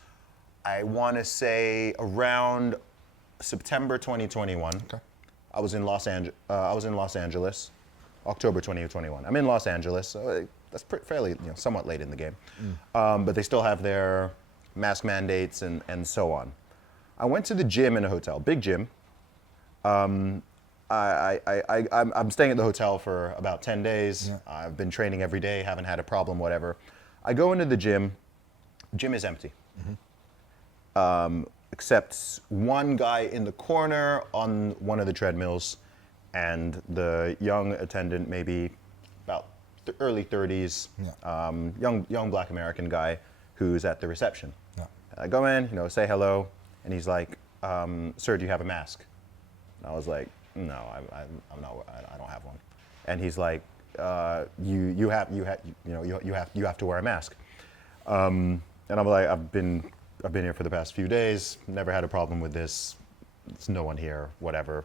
I want to say, around September 2021. Okay. I was in Los Angeles. October 2021. I'm in Los Angeles, so that's fairly, somewhat late in the game. But they still have their mask mandates and so on. I went to the gym in a hotel, big gym, I'm staying at the hotel for about 10 days. Yeah. I've been training every day, haven't had a problem, whatever. I go into the gym. Gym is empty. Except one guy in the corner on one of the treadmills, and the young attendant, maybe about early 30s, young black American guy who's at the reception. Yeah. I go in, say hello, and he's like, "Sir, do you have a mask?" And I was like, "No, I'm not. I don't have one." And he's like, "You have to wear a mask." And I'm like, I've been here for the past few days, never had a problem with this. It's no one here, whatever,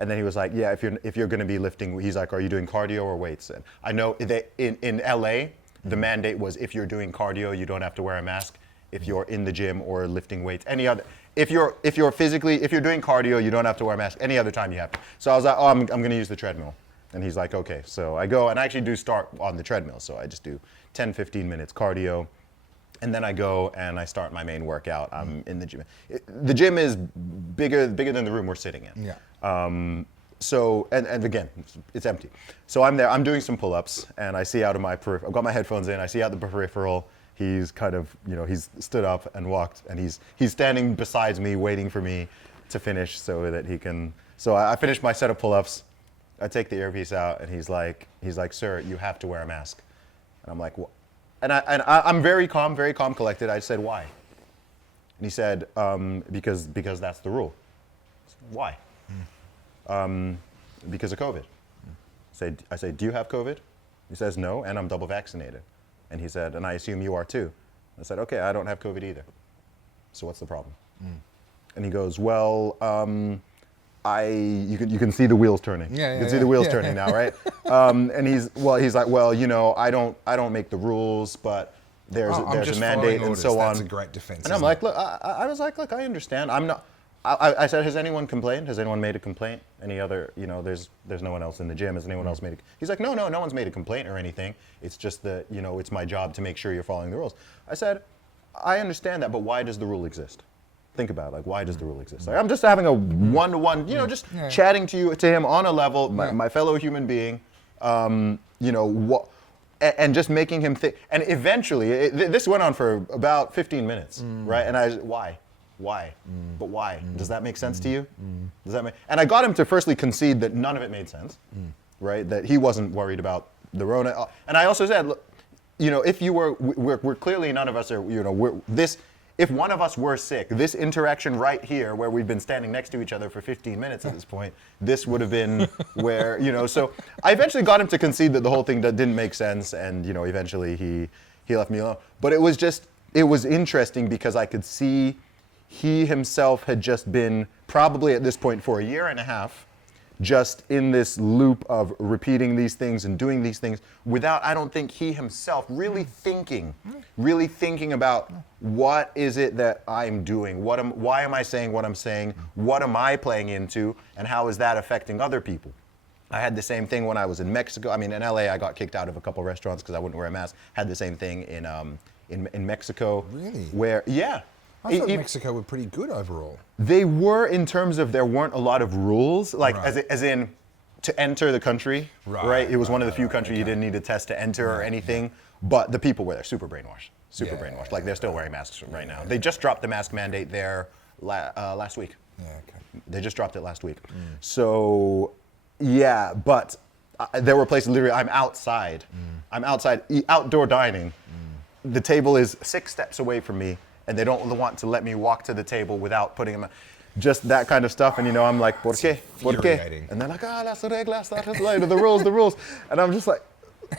And then he was like, "Yeah, if you're going to be lifting," he's like, "Are you doing cardio or weights?" And I know that in LA, the mandate was if you're doing cardio, you don't have to wear a mask. If you're in the gym or lifting weights, if you're doing cardio, you don't have to wear a mask. Any other time you have to. So I was like, "Oh, I'm going to use the treadmill." And he's like, "Okay." So I go, and I actually do start on the treadmill. So I just do 10, 15 minutes cardio. And then I go and I start my main workout. I'm in the gym. The gym is bigger than the room we're sitting in. Yeah. So again, it's empty. So I'm there. I'm doing some pull-ups, and I see out of my peripheral. I've got my headphones in. I see out the peripheral. He's kind of, he's stood up and walked, and he's standing beside me, waiting for me to finish so that he can. So I finished my set of pull-ups. I take the earpiece out, and he's like, "Sir, you have to wear a mask." And I'm like, "What?" And I'm very calm, collected. I said, "Why?" And he said, because that's the rule." I said, "Why?" Because of COVID. I say, "Do you have COVID?" He says, "No, and I'm double vaccinated." And he said, "And I assume you are too." I said, "Okay, I don't have COVID either. So what's the problem?" And he goes, "Well, you can see the wheels turning. Yeah, you can see the wheels turning now, right?" And he's like, "Well, I don't make the rules, but there's a mandate and so on." That's a great defense. And I'm like, "Look, I was like, look, I understand. I'm not." I said, "Has anyone complained? Has anyone made a complaint? Any other, there's no one else in the gym. Has anyone else made a?" He's like, no one's made a complaint or anything. It's just that, it's my job to make sure you're following the rules." I said, "I understand that, but why does the rule exist? Think about it, like, why does the rule exist?" Like, I'm just having a one-to-one, chatting to him on a level, my fellow human being, and just making him think. And eventually, this went on for about 15 minutes, right? And why? But why? Does that make sense to you? Does that make? And I got him to firstly concede that none of it made sense, right? That he wasn't worried about the Rona. And I also said, look, if you we're clearly none of us are, if one of us were sick, this interaction right here, where we've been standing next to each other for 15 minutes at this point, this would have been where, so I eventually got him to concede that the whole thing didn't make sense, and, eventually he left me alone. But it was interesting because I could see he himself had just been, probably at this point for a year and a half, just in this loop of repeating these things and doing these things without, I don't think he himself really thinking about what is it that I'm doing? Why am I saying what I'm saying? What am I playing into? And how is that affecting other people? I had the same thing when I was in Mexico. I mean, in LA, I got kicked out of a couple restaurants because I wouldn't wear a mask. Had the same thing in Mexico. Really? Where, yeah. I thought Mexico were pretty good overall. They were, in terms of there weren't a lot of rules, like Right. as in to enter the country, right? It was one of the few countries you didn't need a test to enter or anything, but the people were there, super brainwashed. Like they're still wearing masks right now. They just dropped the mask mandate there last week. Yeah, okay. They just dropped it last week. So, yeah, but there were places literally, I'm outside, outdoor dining. The table is 6 steps away from me, and they don't want to let me walk to the table without putting them, just that kind of stuff. And I'm like, ¿por qué? ¿Por qué? And they're like, las reglas, the rules. And I'm just like,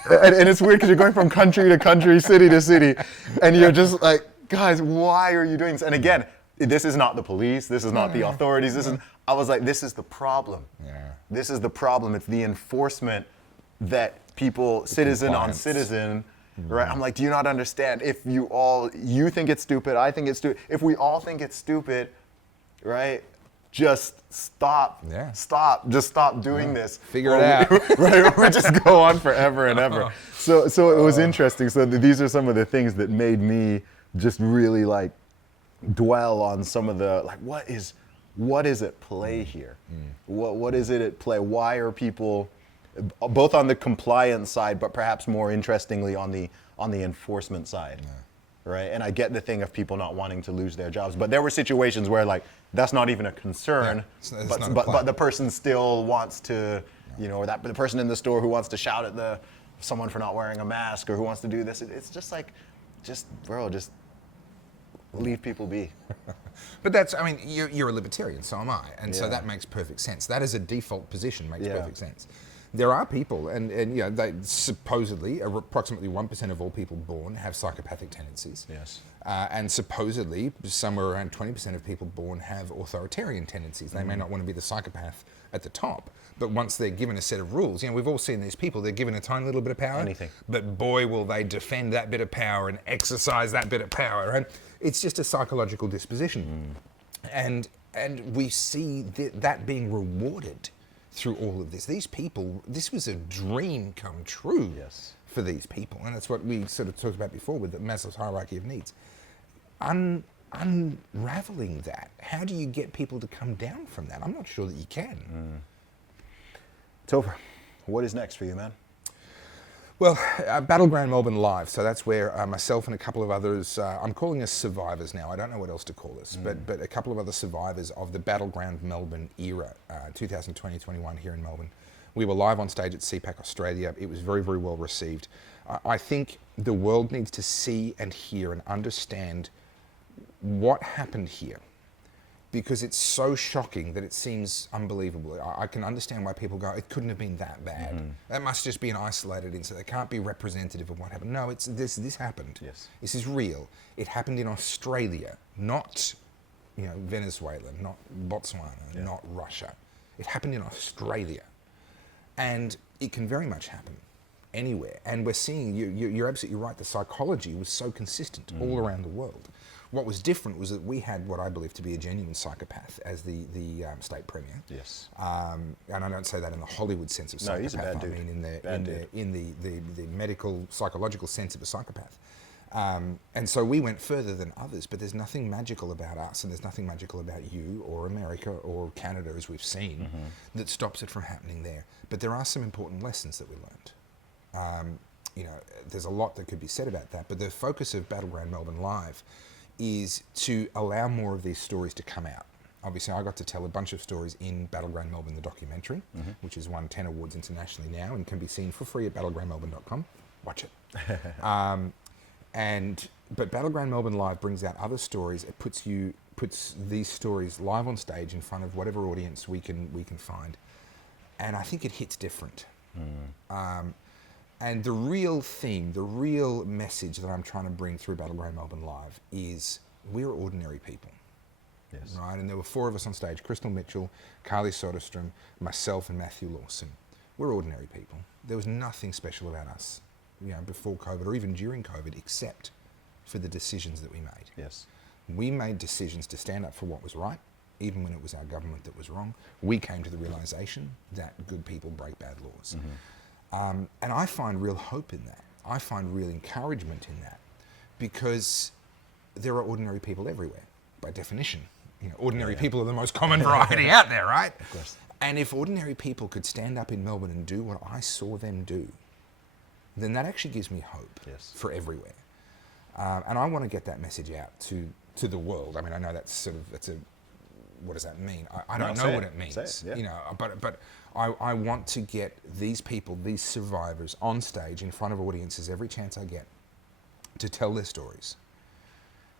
and it's weird because you're going from country to country, city to city, and you're just like, guys, why are you doing this? And again, this is not the police, this is not the authorities, I was like, this is the problem. Yeah. This is the problem. It's the enforcement that people, citizen on citizen, right? I'm like, do you not understand? If you think it's stupid, I think it's stupid. If we all think it's stupid, right? Just stop. Yeah. Just stop doing this. Figure it out. Right? We just go on forever and ever. So it was interesting. So these are some of the things that made me just really like dwell on some of the, like, what is at play here? What is it at play? Why are people, both on the compliance side, but perhaps more interestingly on the enforcement side, right? And I get the thing of people not wanting to lose their jobs, but there were situations where like that's not even a concern, Yeah, it's not a but claim. the person still wants to, or that the person in the store who wants to shout at someone for not wearing a mask or who wants to do this. It's just like, just leave people be. But that's, I mean, you're a libertarian, so am I. And so Yeah. that makes perfect sense. That is a default position, makes Yeah. perfect sense. There are people, and they supposedly, approximately 1% of all people born have psychopathic tendencies. Yes. And supposedly, somewhere around 20% of people born have authoritarian tendencies. They may not want to be the psychopath at the top, but once they're given a set of rules, we've all seen these people, they're given a tiny little bit of power. Anything. But boy, will they defend that bit of power and exercise that bit of power. And it's just a psychological disposition. And we see that being rewarded through all of this. These people, this was a dream come true Yes. for these people. And that's what we sort of talked about before with the Maslow's hierarchy of needs. Unraveling that, how do you get people to come down from that? I'm not sure that you can. Topher, what is next for you, man? Well, Battleground Melbourne Live. So that's where myself and a couple of others, I'm calling us survivors now. I don't know what else to call us, but a couple of other survivors of the Battleground Melbourne era, 2020-21 here in Melbourne. We were live on stage at CPAC Australia. It was very, very well received. I think the world needs to see and hear and understand what happened here, because it's so shocking that it seems unbelievable. I can understand why people go, it couldn't have been that bad. That must just be an isolated incident. It can't be representative of what happened. No, it's this happened. Yes. This is real. It happened in Australia, not Venezuela, not Botswana, not Russia. It happened in Australia. And it can very much happen anywhere. And we're seeing, you're absolutely right, the psychology was so consistent all around the world. What was different was that we had what I believe to be a genuine psychopath as the state premier. Yes. And I don't say that in the Hollywood sense of No, psychopath. he's a bad dude. I mean Bad dude. in the medical psychological sense of a psychopath. And so we went further than others, but there's nothing magical about us, and there's nothing magical about you or America or Canada, as we've seen, that stops it from happening there. But there are some important lessons that we learned. There's a lot that could be said about that, but the focus of Battleground Melbourne Live is to allow more of these stories to come out. Obviously, I got to tell a bunch of stories in Battleground Melbourne, the documentary, which has won 10 awards internationally now and can be seen for free at battlegroundmelbourne.com. Watch it. But Battleground Melbourne Live brings out other stories. It puts these stories live on stage in front of whatever audience we can find, and I think it hits different. And the real theme, the real message that I'm trying to bring through Battleground Melbourne Live is we're ordinary people. Yes. Right? And there were 4 of us on stage, Crystal Mitchell, Carly Soderstrom, myself, and Matthew Lawson. We're ordinary people. There was nothing special about us, before COVID or even during COVID, except for the decisions that we made. Yes. We made decisions to stand up for what was right, even when it was our government that was wrong. We came to the realization that good people break bad laws. And I find real hope in that. I find real encouragement in that, because there are ordinary people everywhere, by definition. Ordinary people are the most common variety out there, right? Of course. And if ordinary people could stand up in Melbourne and do what I saw them do, then that actually gives me hope for everywhere. And I want to get that message out to the world. I mean, I know that's what does that mean? I don't know what it means. Say it, yeah. But I want to get these people, these survivors, on stage in front of audiences every chance I get to tell their stories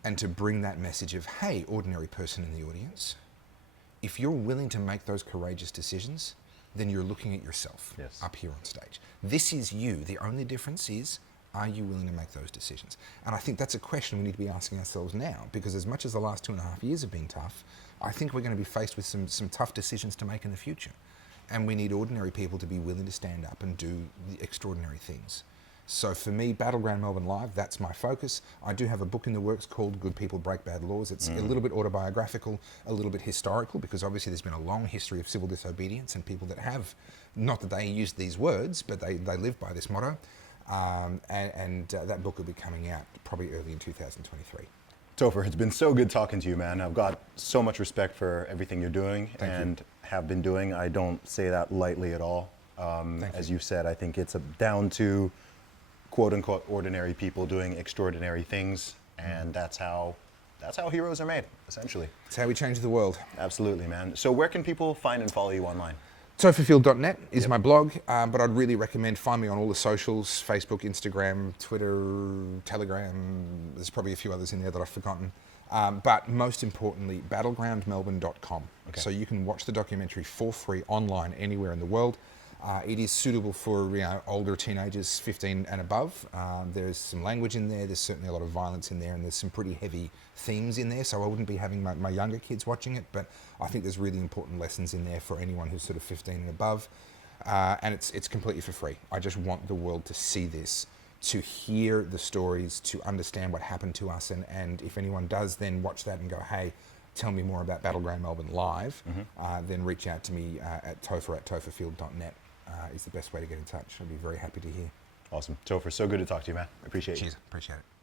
and to bring that message of, hey, ordinary person in the audience, if you're willing to make those courageous decisions, then you're looking at yourself up here on stage. This is you. The only difference is, are you willing to make those decisions? And I think that's a question we need to be asking ourselves now, because as much as the last 2.5 years have been tough, I think we're going to be faced with some tough decisions to make in the future. And we need ordinary people to be willing to stand up and do the extraordinary things. So for me, Battleground Melbourne Live, that's my focus. I do have a book in the works called Good People Break Bad Laws. It's a little bit autobiographical, a little bit historical, because obviously there's been a long history of civil disobedience and people that have, not that they use these words, but they live by this motto. That book will be coming out probably early in 2023. Topher, it's been so good talking to you, man. I've got so much respect for everything you're doing Thank you. and have been doing. I don't say that lightly at all. As you said, I think it's down to quote unquote ordinary people doing extraordinary things, and that's how heroes are made, essentially. It's how we change the world. Absolutely, man. So where can people find and follow you online? Topherfield.net is my blog, but I'd really recommend find me on all the socials, Facebook, Instagram, Twitter, Telegram. There's probably a few others in there that I've forgotten. But most importantly, battlegroundmelbourne.com. Okay. So you can watch the documentary for free online anywhere in the world. It is suitable for older teenagers, 15 and above. There's some language in there, there's certainly a lot of violence in there, and there's some pretty heavy themes in there, so I wouldn't be having my younger kids watching it, but I think there's really important lessons in there for anyone who's sort of 15 and above. And it's completely for free. I just want the world to see this, to hear the stories, to understand what happened to us, and if anyone does then watch that and go, hey, tell me more about Battleground Melbourne live, then reach out to me at topherfield.net. Is the best way to get in touch. I'd be very happy to hear. Awesome. Topher, so good to talk to you, man. I appreciate you. Cheers. Appreciate it.